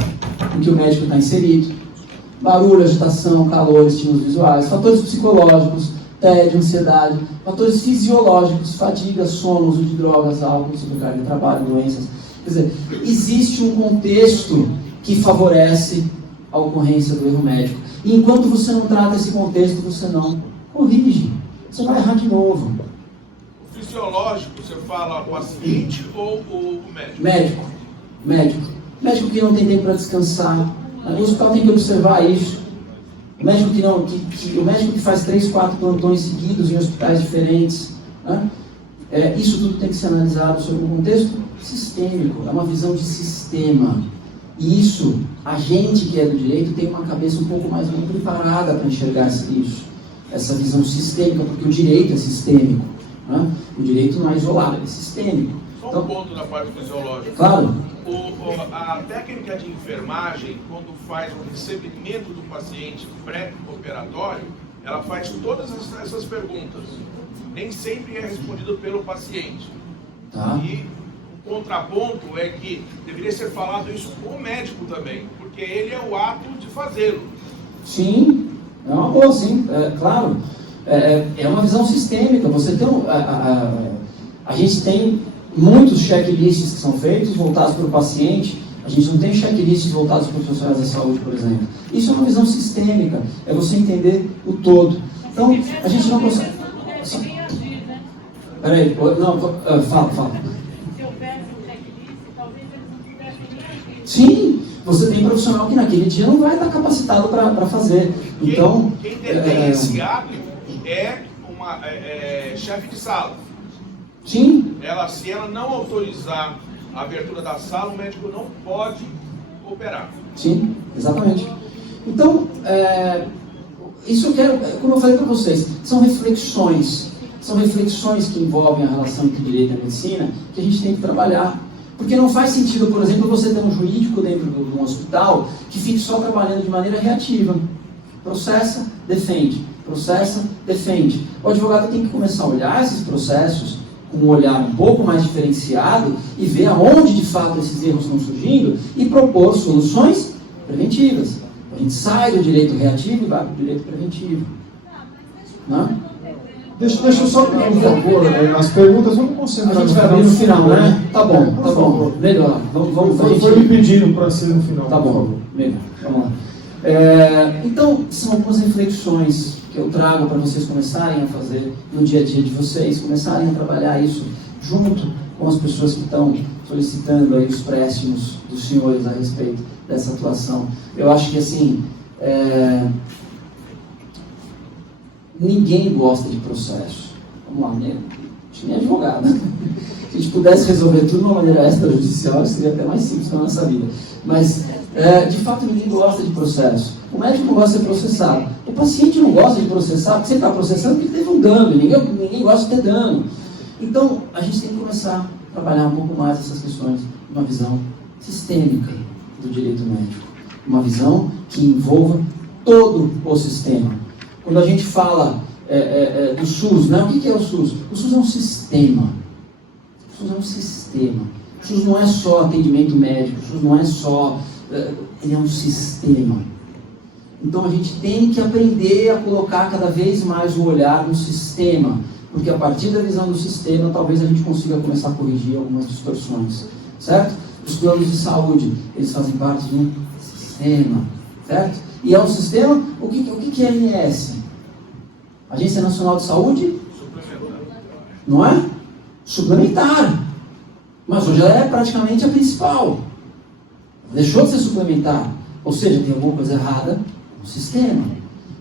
em que o médico está inserido, barulho, agitação, calor, estímulos visuais, fatores psicológicos, tédio, ansiedade, fatores fisiológicos, fadiga, sono, uso de drogas, álcool, sobrecarga de trabalho, doenças. Quer dizer, existe um contexto que favorece a ocorrência do erro médico. E enquanto você não trata esse contexto, você não corrige. Você vai errar de novo. O fisiológico, você fala o paciente ou o médico? Médico que não tem tempo para descansar. O hospital tem que observar isso. O médico o médico que faz 3, 4 plantões seguidos em hospitais diferentes. Né? Isso tudo tem que ser analisado sobre um contexto sistêmico. É uma visão de sistema. E isso, a gente que é do direito tem uma cabeça um pouco mais bem preparada para enxergar isso. Essa visão sistêmica, porque o direito é sistêmico. Né? O direito não é isolado, é sistêmico. Só um ponto da parte fisiológica. Claro. A técnica de enfermagem, quando faz o recebimento do paciente pré-operatório, ela faz todas essas perguntas. Nem sempre é respondido pelo paciente. Tá. E o contraponto é que deveria ser falado isso com o médico também, porque ele é o ato de fazê-lo. Sim, é uma boa, sim, claro. É uma visão sistêmica. Você tem a gente tem muitos checklists que são feitos voltados para o paciente. A gente não tem checklists voltados para os profissionais da saúde, por exemplo. Isso é uma visão sistêmica. É você entender o todo. Então, a gente não consegue... Peraí, não, fala. Se houvesse um checklist, talvez eles não tivessem nem agido. Sim, você tem profissional que naquele dia não vai estar capacitado para fazer. Então, quem detém esse ato é uma chefe de sala. Sim. Se ela não autorizar a abertura da sala, o médico não pode operar. Sim, exatamente. Então, isso eu quero, como eu falei para vocês, são reflexões que envolvem a relação entre direito e medicina que a gente tem que trabalhar. Porque não faz sentido, por exemplo, você ter um jurídico dentro de um hospital que fique só trabalhando de maneira reativa. Processa, defende. Processa, defende. O advogado tem que começar a olhar esses processos com um olhar um pouco mais diferenciado e ver aonde de fato esses erros estão surgindo e propor soluções preventivas. A gente sai do direito reativo e vai para o direito preventivo. Não? Deixa eu só, por favor, as perguntas vamos concentrar. A gente vai abrir no final, né? Tá bom. Melhor. Vamos Foi me pedindo para ser no final. Tá bom, melhor. Vamos lá. Então, são algumas reflexões que eu trago para vocês começarem a fazer no dia a dia de vocês, começarem a trabalhar isso junto com as pessoas que estão solicitando aí os préstimos dos senhores a respeito dessa atuação. Eu acho que assim, ninguém gosta de processo. Vamos lá, né? A gente é advogado. Se a gente pudesse resolver tudo de uma maneira extrajudicial, seria até mais simples na nossa vida. Mas, de fato, ninguém gosta de processo. O médico não gosta de ser processado. O paciente não gosta de processar, porque você está processando porque teve um dano. Ninguém gosta de ter dano. Então, a gente tem que começar a trabalhar um pouco mais essas questões, uma visão sistêmica do direito médico. uma visão que envolva todo o sistema. Quando a gente fala do SUS, né? O que é o SUS? O SUS é um sistema. O SUS é um sistema. O SUS não é só atendimento médico, o SUS não é só... ele é um sistema. Então a gente tem que aprender a colocar cada vez mais o olhar no sistema, porque a partir da visão do sistema, talvez a gente consiga começar a corrigir algumas distorções, certo? Os planos de saúde, eles fazem parte de um sistema, certo? E é um sistema, o que é a ANS? Agência Nacional de Saúde? Não é? Suplementar. Mas hoje ela é praticamente a principal. Deixou de ser suplementar. Ou seja, tem alguma coisa errada no sistema.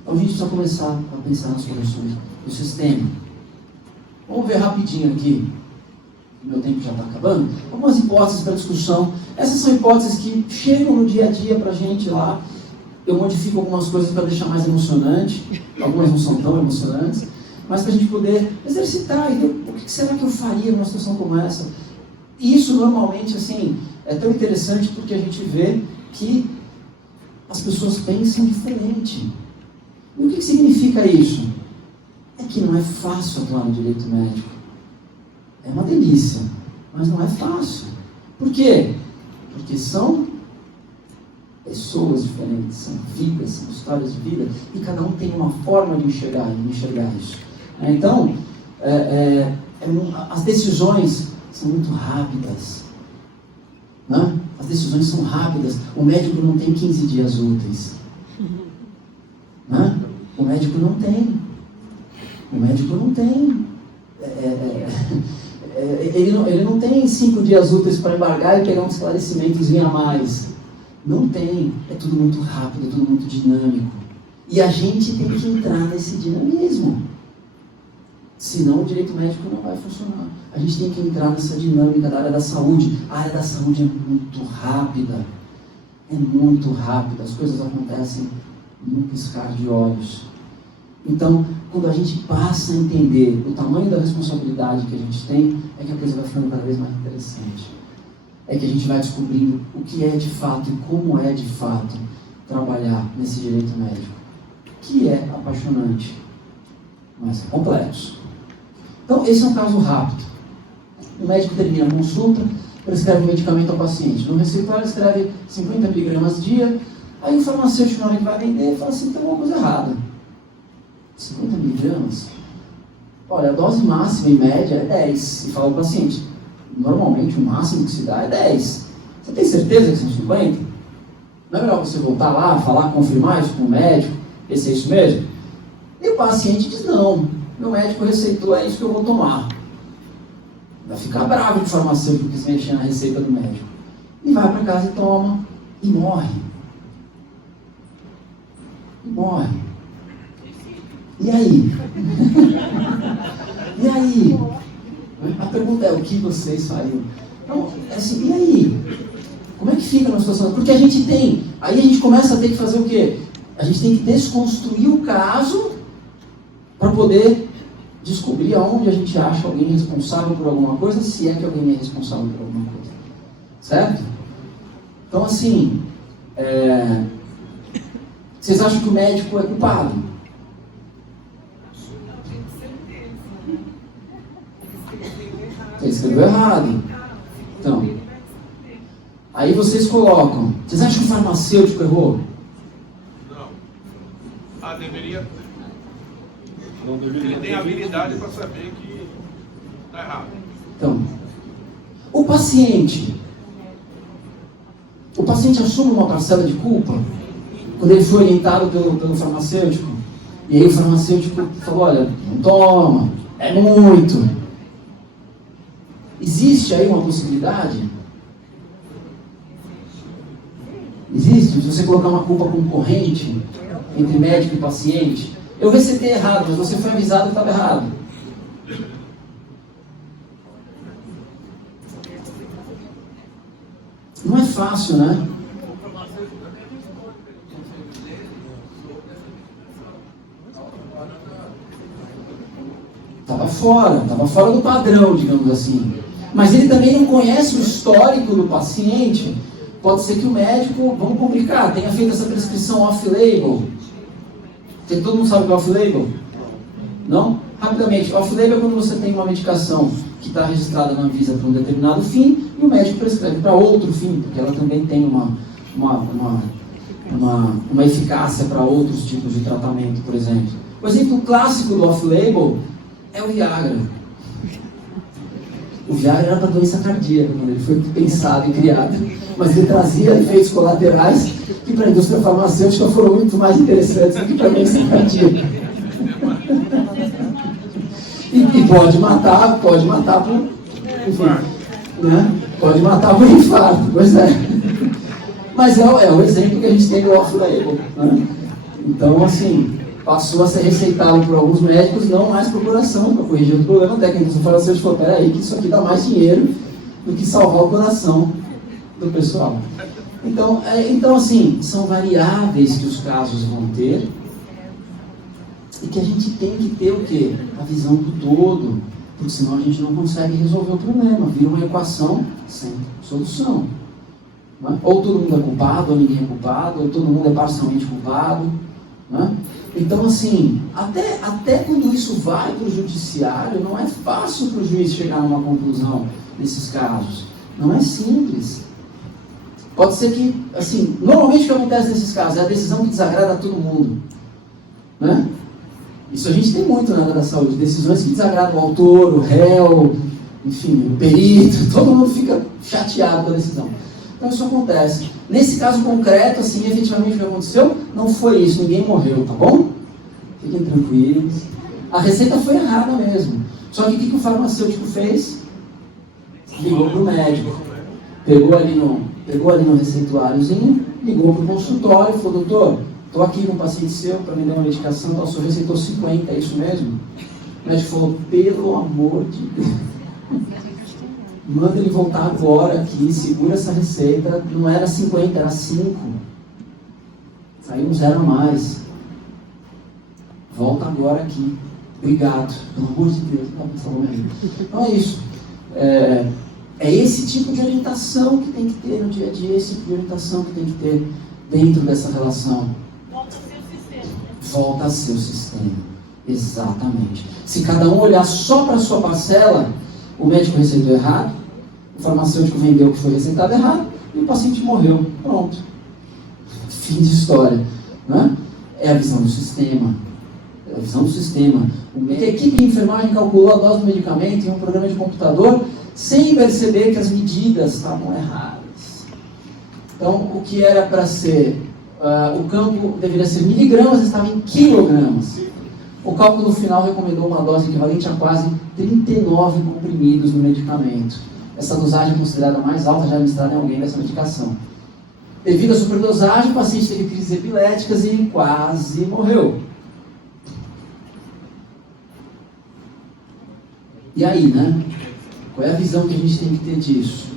Então a gente precisa começar a pensar nas soluções do sistema. Vamos ver rapidinho aqui. Meu tempo já está acabando. Algumas hipóteses para discussão. Essas são hipóteses que chegam no dia a dia para a gente lá. Eu modifico algumas coisas para deixar mais emocionante. Algumas não são tão emocionantes. Mas para a gente poder exercitar e ver o que será que eu faria numa situação como essa. E isso normalmente assim, é tão interessante porque a gente vê que as pessoas pensam diferente. E o que significa isso? É que não é fácil atuar no direito médico. É uma delícia, mas não é fácil. Por quê? Porque são pessoas diferentes, são vidas, são histórias de vida, e cada um tem uma forma de enxergar isso. Então, as decisões são muito rápidas. Né? As decisões são rápidas. O médico não tem 15 dias úteis. Né? O médico não tem. O médico não tem. Ele não tem 5 dias úteis para embargar e pegar um esclarecimentozinho a mais. Não tem. É tudo muito rápido, é tudo muito dinâmico. E a gente tem que entrar nesse dinamismo. Senão o direito médico não vai funcionar. A gente tem que entrar nessa dinâmica da área da saúde. A área da saúde é muito rápida. É muito rápida. As coisas acontecem num piscar de olhos. Então, quando a gente passa a entender o tamanho da responsabilidade que a gente tem, é que a coisa vai ficando cada vez mais interessante. É que a gente vai descobrindo o que é de fato e como é de fato trabalhar nesse direito médico. Que é apaixonante, mas é complexo. Então, esse é um caso rápido. O médico termina a consulta, prescreve um medicamento ao paciente. No receituário, escreve 50 mg dia. Aí o farmacêutico, na hora que vai vender, fala assim, tem alguma coisa errada. 50 mg? Olha, a dose máxima em média é 10. E fala ao paciente, normalmente o máximo que se dá é 10. Você tem certeza que são 50? Não é melhor você voltar lá, falar, confirmar isso com o médico? Esse é isso mesmo? E o paciente diz, não, meu médico receitou, é isso que eu vou tomar. Vai ficar bravo com o farmacêutico que se mexer na receita do médico. E vai para casa e toma, e morre. E morre. E aí? E aí? A pergunta é, o que vocês fariam? Então, é assim, e aí? Como é que fica na situação? Porque a gente tem, aí a gente começa a ter que fazer o quê? A gente tem que desconstruir o caso para poder descobrir aonde a gente acha alguém responsável por alguma coisa, se é que alguém é responsável por alguma coisa. Certo? Então, assim, vocês acham que o médico é culpado? Ele escreveu errado. Então, aí vocês colocam, vocês acham que o farmacêutico errou? Não. Ah, deveria. Ele tem habilidade para saber que está errado. Então, o paciente assume uma parcela de culpa quando ele foi orientado pelo farmacêutico. E aí o farmacêutico falou, olha, não toma, é muito. Existe aí uma possibilidade? Existe? Se você colocar uma culpa concorrente entre médico e paciente, eu receitei errado, mas você foi avisado que estava errado. Não é fácil, né? Estava fora do padrão, digamos assim. Mas ele também não conhece o histórico do paciente Pode ser que o médico, vamos complicar, tenha feito essa prescrição off-label. Todo mundo sabe o que é off-label? Não? Rapidamente, off-label é quando você tem uma medicação que está registrada na Anvisa para um determinado fim e o médico prescreve para outro fim, porque ela também tem uma eficácia para outros tipos de tratamento, por exemplo. O exemplo clássico do off-label é o Viagra. O Viagra era para doença cardíaca, quando ele foi pensado e criado, mas ele trazia efeitos colaterais que para a indústria farmacêutica foram muito mais interessantes do que para a doença cardíaca. E pode matar por, enfim, né? Pode matar por infarto, pois é. Mas é o exemplo que a gente tem do off-label, né? Então, assim, passou a ser receitado por alguns médicos, não mais por coração, para corrigir o problema técnico. Você fala assim, peraí, que isso aqui dá mais dinheiro do que salvar o coração do pessoal. Então, assim, são variáveis que os casos vão ter e que a gente tem que ter o quê? A visão do todo, porque senão a gente não consegue resolver o problema, vira uma equação sem solução. Né? Ou todo mundo é culpado, ou ninguém é culpado, ou todo mundo é parcialmente culpado. Né? Então, assim, até quando isso vai para o judiciário, não é fácil para o juiz chegar a uma conclusão nesses casos. Não é simples. Pode ser que, assim, normalmente o que acontece nesses casos é a decisão que desagrada a todo mundo. Né? Isso a gente tem muito na área da saúde, decisões que desagradam o autor, o réu, enfim, o perito, todo mundo fica chateado com a decisão. Então isso acontece. Nesse caso concreto, assim, efetivamente o que aconteceu não foi isso, ninguém morreu, tá bom? Fiquem tranquilos. A receita foi errada mesmo. Só que o que o farmacêutico fez? Ligou para o médico. Pegou ali no receituáriozinho, ligou para o consultório e falou, doutor, estou aqui com um paciente seu para me dar uma medicação, então o senhor receitou 50, é isso mesmo? O médico falou, pelo amor de Deus, manda ele voltar agora aqui, segura essa receita, não era 50, era 5. Saiu um 0 a mais. Volta agora aqui. Obrigado. Pelo amor de Deus, então é isso. É esse tipo de orientação que tem que ter no dia a dia, esse tipo de orientação que tem que ter dentro dessa relação. Volta a ser o sistema. Volta a ser o sistema. Exatamente. Se cada um olhar só para a sua parcela, o médico receitou errado, o farmacêutico vendeu o que foi receitado errado e o paciente morreu. Pronto. Fim de história. Né? É a visão do sistema. É a visão do sistema. A equipe de enfermagem calculou a dose do medicamento em um programa de computador sem perceber que as medidas estavam erradas. Então, o que era para ser, o campo deveria ser miligramas, estava em quilogramas. O cálculo final recomendou uma dose equivalente a quase 39 comprimidos do medicamento. Essa dosagem é considerada a mais alta já administrada em alguém dessa medicação. Devido à superdosagem, o paciente teve crises epiléticas e quase morreu. E aí, né? Qual é a visão que a gente tem que ter disso?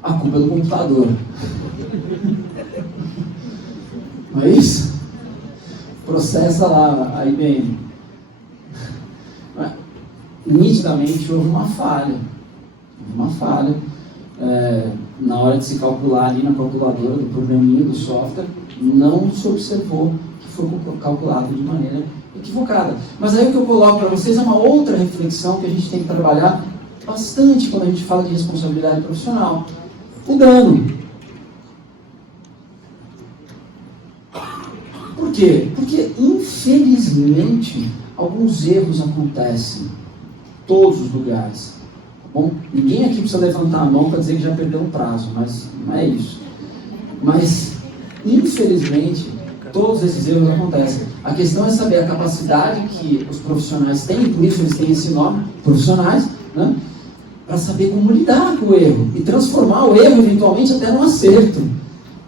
A culpa é do computador. Não é isso? Processa lá a IBM. Nitidamente houve uma falha. Na hora de se calcular ali na calculadora do programinha do software, não se observou que foi calculado de maneira equivocada. Mas aí o que eu coloco para vocês é uma outra reflexão que a gente tem que trabalhar bastante quando a gente fala de responsabilidade profissional. O dano. Por quê? Porque, infelizmente, alguns erros acontecem em todos os lugares. Tá bom? Ninguém aqui precisa levantar a mão para dizer que já perdeu um prazo, mas não é isso. Mas, infelizmente, todos esses erros acontecem. A questão é saber a capacidade que os profissionais têm, por isso eles têm esse nome, profissionais, né? Para saber como lidar com o erro e transformar o erro eventualmente até num acerto.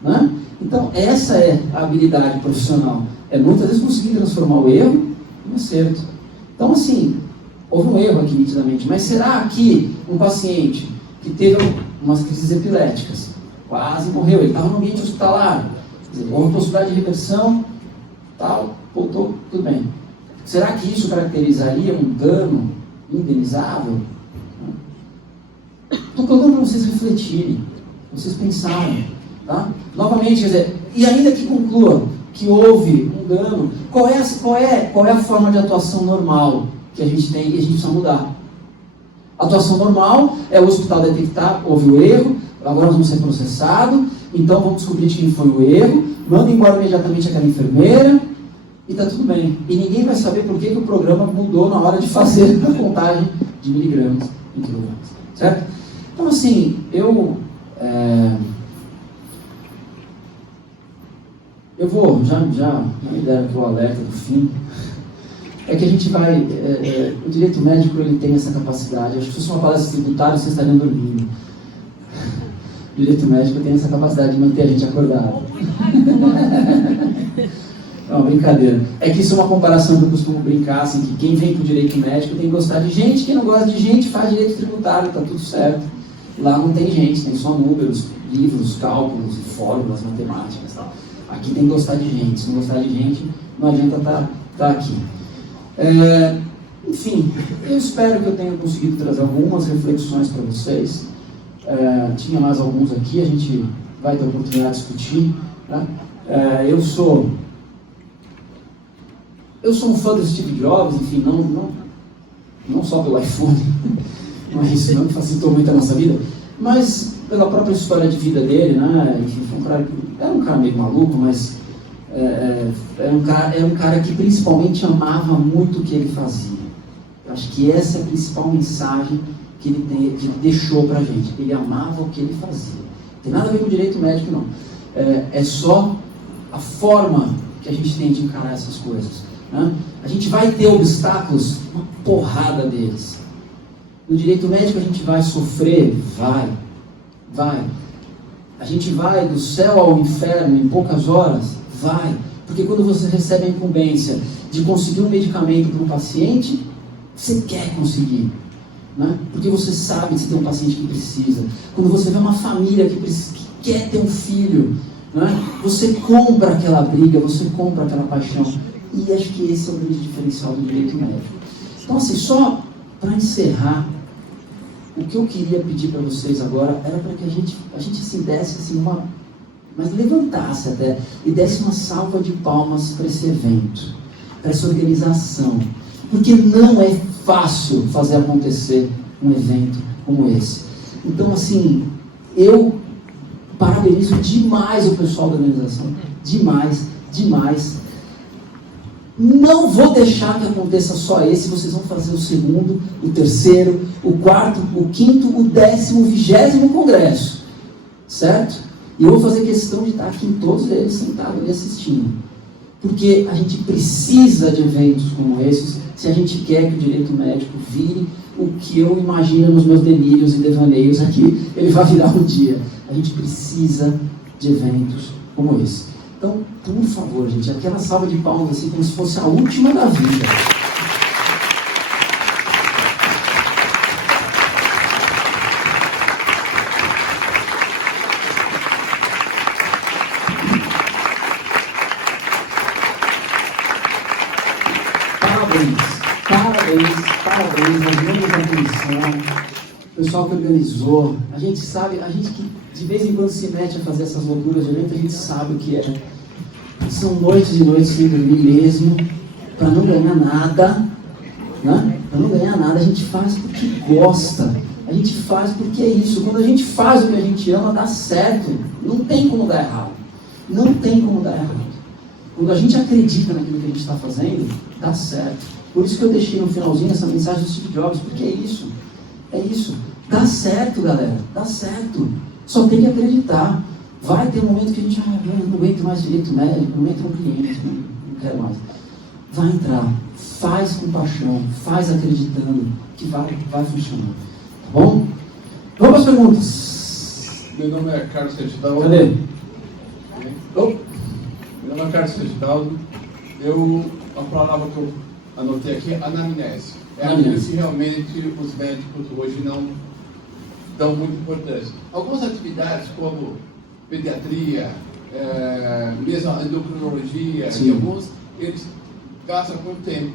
Né? Então, essa é a habilidade profissional. É muitas vezes conseguir transformar o erro em um acerto. Então, assim, houve um erro aqui nitidamente, mas será que um paciente que teve umas crises epiléticas, quase morreu, ele estava no ambiente hospitalar, houve possibilidade de reversão, tal, voltou, tudo bem. Será que isso caracterizaria um dano indenizável? Estou colocando para vocês refletirem, vocês pensarem, tá? Novamente, quer dizer, e ainda que conclua que houve um dano, qual é a forma de atuação normal que a gente tem e a gente precisa mudar? A atuação normal é o hospital detectar, houve o erro, agora nós vamos ser processados, então vamos descobrir de quem foi o erro, manda embora imediatamente aquela enfermeira e está tudo bem. E ninguém vai saber por que o programa mudou na hora de fazer a contagem de miligramas em quilogramas, certo? Então assim, eu vou, já me deram aqui o alerta do fim, é que a gente vai, o direito médico ele tem essa capacidade, acho que se fosse uma palestra tributária vocês estariam dormindo. O direito médico tem essa capacidade de manter a gente acordado. Não, brincadeira. É que isso é uma comparação que eu costumo brincar, assim, que quem vem para o direito médico tem que gostar de gente, quem não gosta de gente faz direito tributário, está tudo certo. Lá não tem gente, tem só números, livros, cálculos, fórmulas, matemáticas e tal. Aqui tem que gostar de gente, se não gostar de gente, não adianta estar aqui. Enfim, eu espero que eu tenha conseguido trazer algumas reflexões para vocês. Tinha mais alguns aqui, a gente vai ter a oportunidade de discutir. Né? Eu sou um fã do Steve Jobs, enfim, não só pelo iPhone, não é isso não que facilitou muito a nossa vida, mas pela própria história de vida dele, né? Enfim, era um cara meio maluco, mas era um cara que principalmente amava muito o que ele fazia. Eu acho que essa é a principal mensagem que ele deixou pra gente. Ele amava o que ele fazia. Não tem nada a ver com o direito médico, não. É só a forma que a gente tem de encarar essas coisas. Né? A gente vai ter obstáculos, uma porrada deles. No direito médico a gente vai sofrer? Vai. A gente vai do céu ao inferno em poucas horas? Vai. Porque quando você recebe a incumbência de conseguir um medicamento para um paciente, você quer conseguir. Né? Porque você sabe que você tem um paciente que precisa. Quando você vê uma família que quer ter um filho, né? Você compra aquela briga, você compra aquela paixão. E acho que esse é o grande diferencial do direito médico. Então, assim, só para encerrar, o que eu queria pedir para vocês agora era para que a gente assim, desse assim, mas levantasse até e desse uma salva de palmas para esse evento, para essa organização. Porque não é fácil fazer acontecer um evento como esse. Então, assim, eu parabenizo demais o pessoal da organização. Demais. Não vou deixar que aconteça só esse, vocês vão fazer o segundo, o terceiro, o quarto, o quinto, o 10º, o 20º congresso. Certo? E eu vou fazer questão de estar aqui em todos eles, sentado ali assistindo. Porque a gente precisa de eventos como esses, se a gente quer que o direito médico vire o que eu imagino nos meus delírios e devaneios aqui, ele vai virar um dia. A gente precisa de eventos como esse. Então, por favor, gente, aquela salva de palmas assim, como se fosse a última da vida. Parabéns aos membros da comissão, o pessoal que organizou. A gente que de vez em quando se mete a fazer essas loucuras de evento, a gente sabe o que é. São noites e noites sem dormir mesmo, para não ganhar nada, né? Para não ganhar nada, a gente faz porque gosta, a gente faz porque é isso. Quando a gente faz o que a gente ama, dá certo, não tem como dar errado. Quando a gente acredita naquilo que a gente está fazendo, dá certo. Por isso que eu deixei no finalzinho essa mensagem do Steve Jobs, porque é isso. Dá certo, galera, dá certo. Só tem que acreditar. Vai ter um momento que a gente, não aguento mais direito médico, não entra um cliente, não quero mais. Vai entrar, faz com paixão, faz acreditando que vai funcionar. Tá bom? Vamos às perguntas. Meu nome é Carlos Reginaldo. Cadê? Meu nome é Carlos Reginaldo. A palavra que eu anotei aqui é anamnese. Aquilo que realmente os médicos hoje não dão muita importância. Algumas atividades como pediatria, mesmo a endocrinologia, e alguns, eles gastam muito tempo.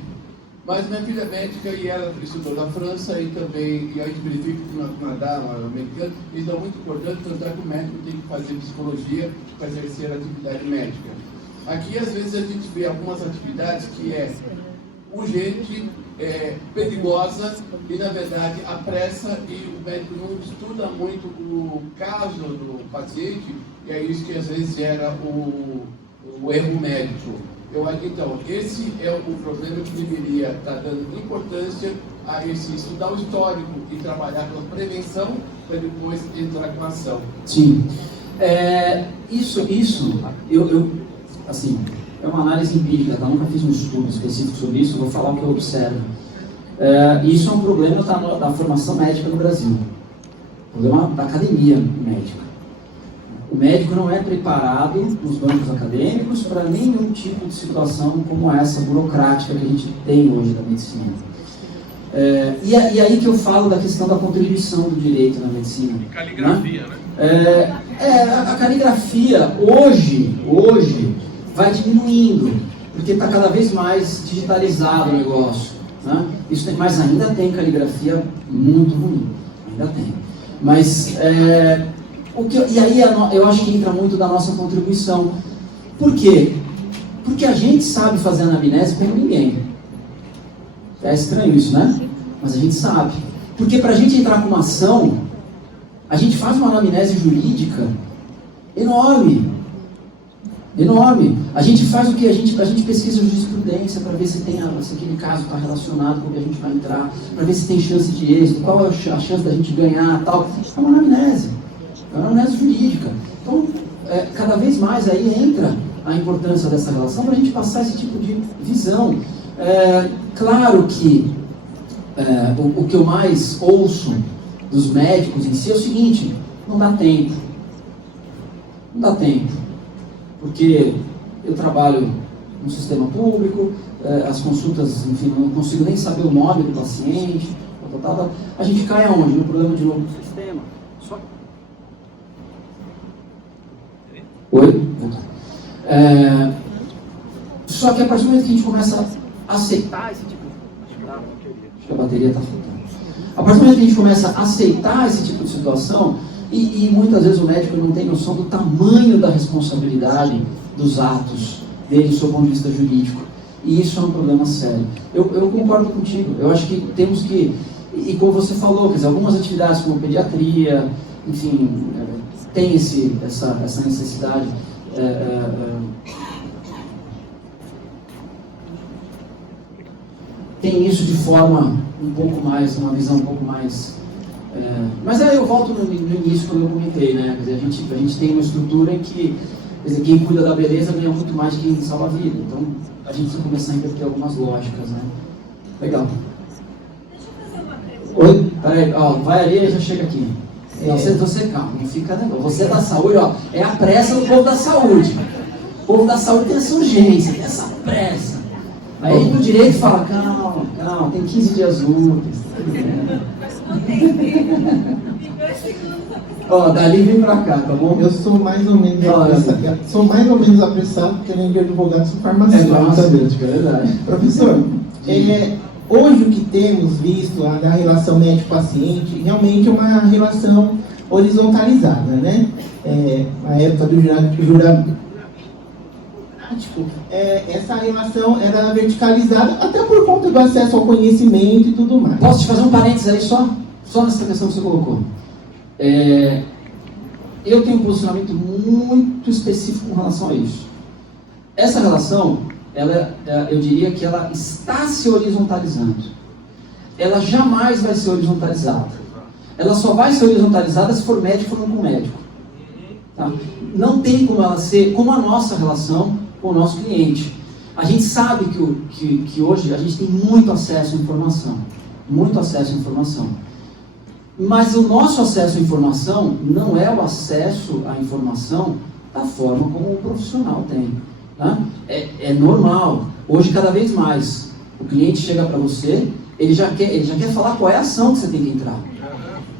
Mas minha filha é médica e ela estudou na França e também, e a gente verifica que no Canadá, no americano, eles dão muito importante, tanto é que o médico tem que fazer psicologia para exercer a atividade médica. Aqui, às vezes, a gente vê algumas atividades que é urgente, perigosa e, na verdade, apressa e o médico não estuda muito o caso do paciente e é isso que, às vezes, gera o erro médico. Então, esse é o problema que deveria estar dando importância a esse estudar o histórico e trabalhar pela prevenção para depois entrar com a ação. Sim. Assim, é uma análise empírica, tá? Eu nunca fiz um estudo específico sobre isso, vou falar o que eu observo. Isso é um problema da formação médica no Brasil, problema da academia médica. O médico não é preparado nos bancos acadêmicos para nenhum tipo de situação como essa burocrática que a gente tem hoje da medicina. E aí que eu falo da questão da contribuição do direito na medicina. E caligrafia, né? A caligrafia hoje vai diminuindo, porque está cada vez mais digitalizado o negócio, né? Mas ainda tem caligrafia muito ruim, ainda tem. Mas e aí eu acho que entra muito da nossa contribuição. Por quê? Porque a gente sabe fazer anamnese como ninguém. É estranho isso, né? Mas a gente sabe. Porque para a gente entrar com uma ação, a gente faz uma anamnese jurídica enorme. Enorme. A gente faz o que? A gente pesquisa jurisprudência para ver se aquele caso está relacionado com o que a gente vai entrar, para ver se tem chance de êxito, qual é a chance da gente ganhar, tal. É uma anamnese. É uma anamnese jurídica. Então, cada vez mais aí entra a importância dessa relação para a gente passar esse tipo de visão. Claro que o que eu mais ouço dos médicos em si é o seguinte: não dá tempo. Não dá tempo. Porque eu trabalho no sistema público, as consultas, enfim, não consigo nem saber o nome do paciente, a gente cai aonde? No problema de novo do sistema. Oi? Só que a partir do momento que a gente começa a aceitar esse tipo de... Acho que a bateria está faltando. A partir do momento que a gente começa a aceitar esse tipo de situação, e muitas vezes o médico não tem noção do tamanho da responsabilidade dos atos dele sob o ponto de vista jurídico. E isso é um problema sério. Eu concordo contigo. Eu acho que temos que... E como você falou, quer dizer, algumas atividades como pediatria, enfim, tem essa necessidade. Tem isso de forma um pouco mais, uma visão um pouco mais... Mas aí eu volto no início quando eu comentei, né? Quer dizer, a gente tem uma estrutura em que, quer dizer, quem cuida da beleza ganha muito mais que quem salva a vida. Então a gente precisa começar a inverter algumas lógicas, né? Legal. Oi? Peraí, vai ali e já chega aqui. Você calma, não fica negócio. Você é da saúde, é a pressa do povo da saúde. O povo da saúde tem essa urgência, tem essa pressa. Aí do direito fala, calma, tem 15 dias úteis. Dali vem pra cá, tá bom? Eu sou mais ou menos apressado, porque além de advogado, sou farmacêutico. É verdade. Professor, hoje o que temos visto da relação médico-paciente realmente é uma relação horizontalizada, né? Na época do juramento, essa relação era verticalizada até por conta do acesso ao conhecimento e tudo mais. Posso te fazer um parênteses aí só nessa questão que você colocou? Eu tenho um posicionamento muito específico com relação a isso. Essa relação, eu diria que ela está se horizontalizando. Ela jamais vai ser horizontalizada. Ela só vai ser horizontalizada se for médico falando com médico. Tá? Não tem como ela ser como a nossa relação com o nosso cliente. A gente sabe que hoje a gente tem muito acesso à informação. Muito acesso à informação. Mas o nosso acesso à informação não é o acesso à informação da forma como o profissional tem. Tá? É normal. Hoje, cada vez mais, o cliente chega para você, ele já quer falar qual é a ação que você tem que entrar.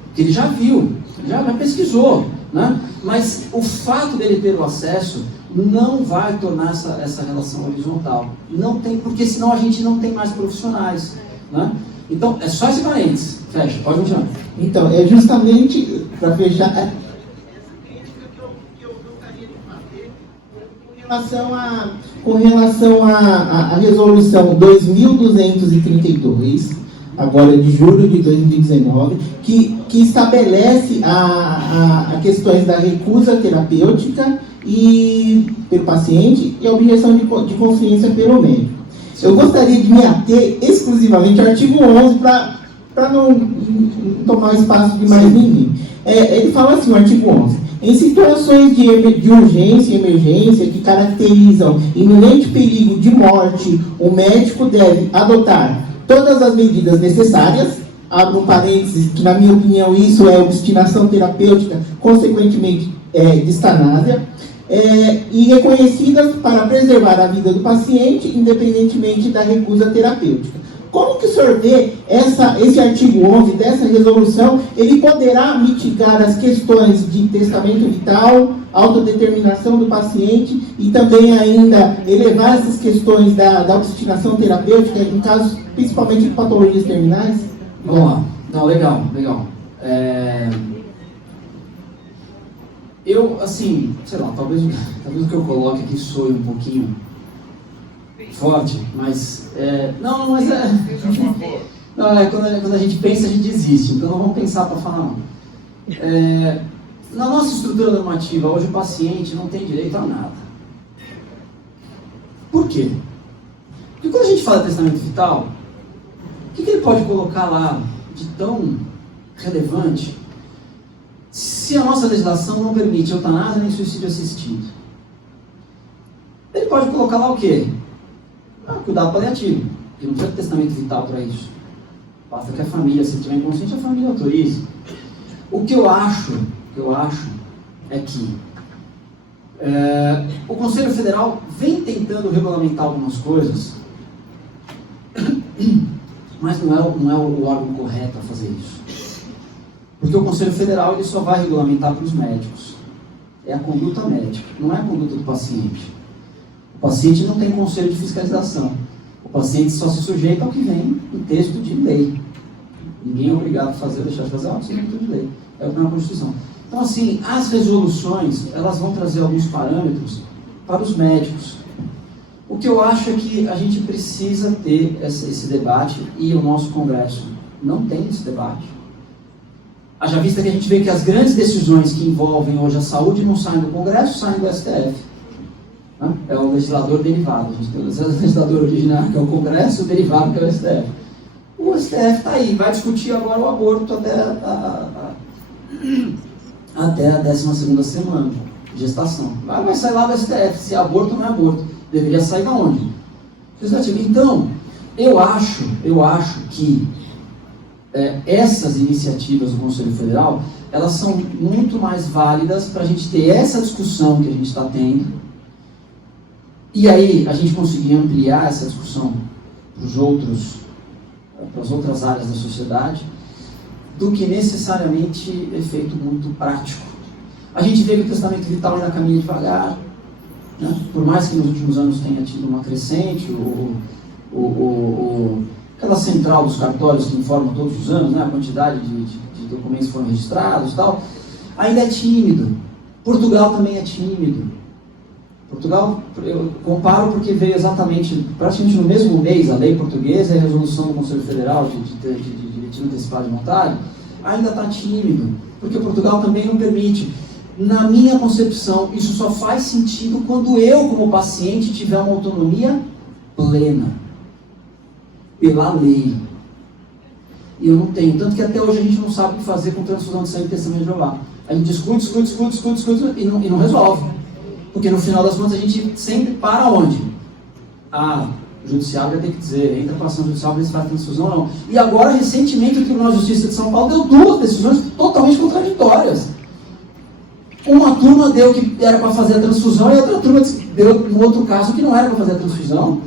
Porque ele já viu, já pesquisou. Né? Mas o fato dele ter o acesso, não vai tornar essa relação horizontal. Não tem, porque senão a gente não tem mais profissionais, né? Então, é só esse parênteses. Fecha, pode continuar. Então, é justamente para fechar. Com relação à resolução 2232, agora de julho de 2019, que estabelece a questões da recusa terapêutica e pelo paciente e a objeção de consciência pelo médico. Eu gostaria de me ater exclusivamente ao artigo 11 para não tomar espaço de mais ninguém. Ele fala assim, o artigo 11. Em situações de urgência e emergência que caracterizam iminente perigo de morte, o médico deve adotar todas as medidas necessárias, abro um parênteses, que na minha opinião isso é obstinação terapêutica, consequentemente distanásia, e reconhecidas para preservar a vida do paciente, independentemente da recusa terapêutica. Como que o senhor vê esse artigo 11 dessa resolução, ele poderá mitigar as questões de testamento vital, autodeterminação do paciente e também ainda elevar essas questões da obstinação terapêutica em casos, principalmente de patologias terminais? Vamos lá. Não, legal. Eu, assim, sei lá, talvez o que eu coloque aqui soe um pouquinho forte, mas quando a gente pensa, a gente desiste, então não vamos pensar para falar não. Na nossa estrutura normativa, hoje o paciente não tem direito a nada. Por quê? Porque quando a gente fala de testamento vital, o que ele pode colocar lá de tão relevante se a nossa legislação não permite eutanásia nem suicídio assistido? Ele pode colocar lá o quê? Cuidado paliativo, porque não precisa de testamento vital para isso. Basta que a família, se estiver inconsciente, a família autorize. O que eu acho é que o Conselho Federal vem tentando regulamentar algumas coisas, mas não é o órgão correto a fazer isso. Porque o Conselho Federal ele só vai regulamentar para os médicos. É a conduta médica, não é a conduta do paciente. O paciente não tem conselho de fiscalização. O paciente só se sujeita ao que vem em texto de lei. Ninguém é obrigado a fazer ou deixar de fazer, texto de lei. É o que é na Constituição. Então, assim, as resoluções, elas vão trazer alguns parâmetros para os médicos. O que eu acho é que a gente precisa ter esse debate e o nosso Congresso não tem esse debate. Haja vista que a gente vê que as grandes decisões que envolvem hoje a saúde não saem do Congresso, saem do STF. É o legislador derivado. A gente tem o legislador original, que é o Congresso, o derivado, que é o STF. O STF está aí, vai discutir agora o aborto até a 12ª semana de gestação. Vai sair lá do STF, se é aborto ou não é aborto. Deveria sair da onde? Então, eu acho que essas iniciativas do Conselho Federal, elas são muito mais válidas para a gente ter essa discussão que a gente está tendo, e aí a gente conseguir ampliar essa discussão para as outras áreas da sociedade, do que necessariamente efeito muito prático. A gente vê que o testamento vital ainda caminha devagar, né? Por mais que nos últimos anos tenha tido uma crescente, aquela central dos cartórios que informa todos os anos, né, a quantidade de documentos que foram registrados e tal, ainda é tímido. Portugal também é tímido. Portugal, eu comparo porque veio exatamente, praticamente no mesmo mês, a lei portuguesa e a resolução do Conselho Federal de retiro antecipado de mortalha, ainda está tímido, porque Portugal também não permite. Na minha concepção, isso só faz sentido quando eu, como paciente, tiver uma autonomia plena, pela lei. E eu não tenho, tanto que até hoje a gente não sabe o que fazer com transfusão de sangue e testemunho de Jeová. A gente discute e não resolve. Porque no final das contas a gente sempre para onde? O judiciário vai ter que dizer, entra para a ação judicial, ver se faz transfusão ou não. E agora, recentemente, o Tribunal de Justiça de São Paulo deu 2 decisões totalmente contraditórias. Uma turma deu que era para fazer a transfusão e outra turma deu, no outro caso, que não era para fazer a transfusão.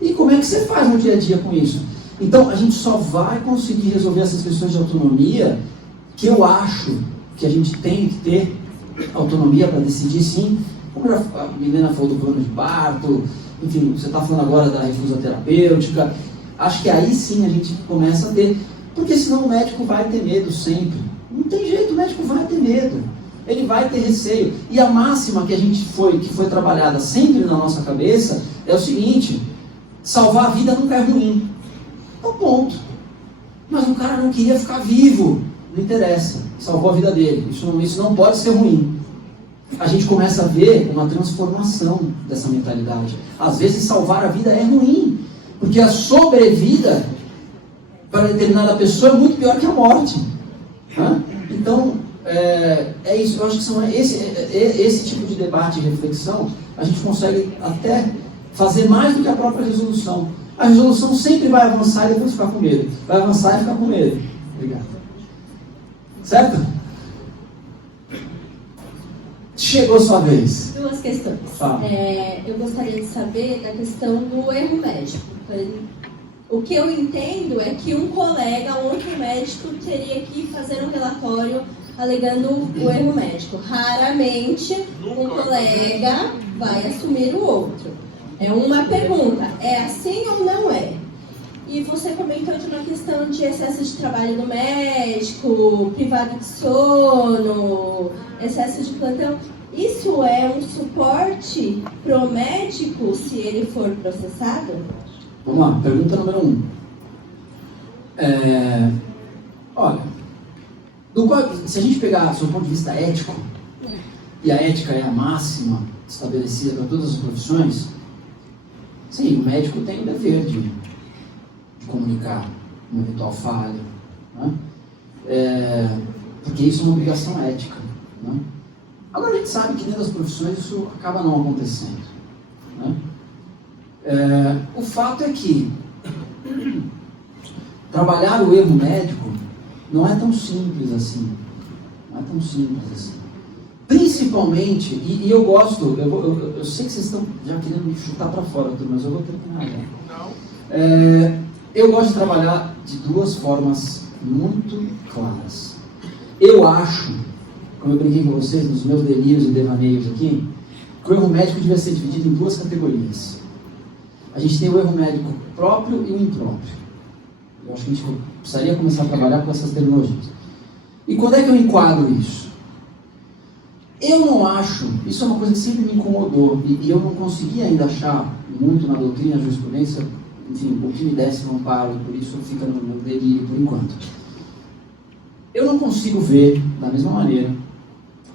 E como é que você faz no dia a dia com isso? Então, a gente só vai conseguir resolver essas questões de autonomia, que eu acho que a gente tem que ter autonomia para decidir, sim, como a Milena falou do plano de parto, enfim, você está falando agora da refusa terapêutica, acho que aí sim a gente começa a ter, porque senão o médico vai ter medo sempre. Não tem jeito, o médico vai ter medo, ele vai ter receio. E a máxima que foi trabalhada sempre na nossa cabeça é o seguinte: salvar a vida nunca é ruim. Então ponto. Mas o cara não queria ficar vivo, não interessa, salvou a vida dele, isso não pode ser ruim. A gente começa a ver uma transformação dessa mentalidade. Às vezes salvar a vida é ruim, porque a sobrevida para determinada pessoa é muito pior que a morte. Então, é isso. Eu acho que são esse tipo de debate e reflexão, a gente consegue até fazer mais do que a própria resolução. A resolução sempre vai avançar e depois ficar com medo. Vai avançar e ficar com medo. Obrigado. Certo? Chegou a sua vez. Duas questões. Eu gostaria de saber da questão do erro médico. O que eu entendo é que um outro médico, teria que fazer um relatório alegando o erro médico. Raramente um colega vai assumir o outro. É uma pergunta, é assim ou não é? E você comentou de uma questão de excesso de trabalho do médico, privado de sono, excesso de plantão. Isso é um suporte para o médico se ele for processado? Vamos lá, pergunta número 1. Olha, se a gente pegar do ponto de vista ético, e a ética é a máxima estabelecida para todas as profissões, sim, o médico tem o dever de comunicar uma eventual falha, né? Porque isso é uma obrigação ética, né? Agora a gente sabe que dentro das profissões isso acaba não acontecendo, né? O fato é que trabalhar o erro médico não é tão simples assim. Não é tão simples assim. Principalmente, e eu gosto, eu sei que vocês estão já querendo me chutar para fora, mas eu vou terminar já. Eu gosto de trabalhar de duas formas muito claras. Eu acho, como eu brinquei com vocês nos meus delírios e devaneios aqui, que o erro médico devia ser dividido em duas categorias. A gente tem o erro médico próprio e o impróprio. Eu acho que a gente precisaria começar a trabalhar com essas terminologias. E quando é que eu enquadro isso? Eu não acho, isso é uma coisa que sempre me incomodou, e eu não consegui ainda achar muito na doutrina, na jurisprudência, enfim, o que me desse um amparo, por isso fica no meu delírio por enquanto. Eu não consigo ver, da mesma maneira,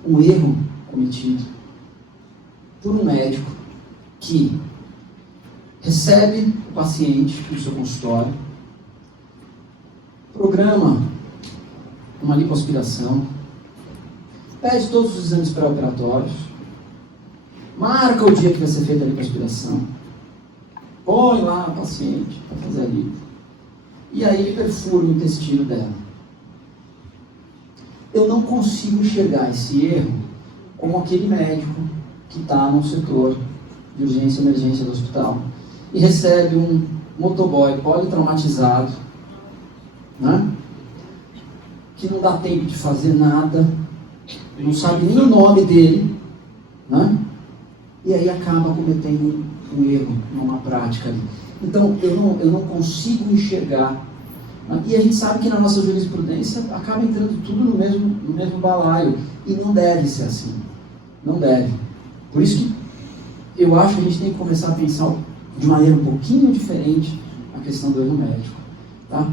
o erro cometido por um médico que recebe o paciente no seu consultório, programa uma lipoaspiração, pede todos os exames pré-operatórios, marca o dia que vai ser feita a lipoaspiração, põe lá o paciente para fazer a lipo, e aí ele perfura o intestino dela. Eu não consigo enxergar esse erro como aquele médico que está no setor de urgência e emergência do hospital e recebe um motoboy politraumatizado, né? Que não dá tempo de fazer nada, não sabe nem o nome dele, né? E aí acaba cometendo um erro numa prática ali. Então eu não consigo enxergar, né? E a gente sabe que na nossa jurisprudência acaba entrando tudo no mesmo balaio, e não deve ser assim, não deve. Por isso que eu acho que a gente tem que começar a pensar de maneira um pouquinho diferente a questão do erro médico, tá?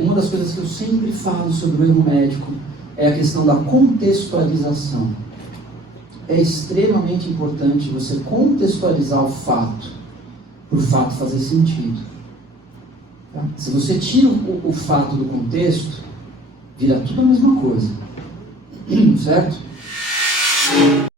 Uma das coisas que eu sempre falo sobre o erro médico é a questão da contextualização. É extremamente importante você contextualizar o fato, para o fato fazer sentido. Tá? Se você tira o fato do contexto, vira tudo a mesma coisa. Certo?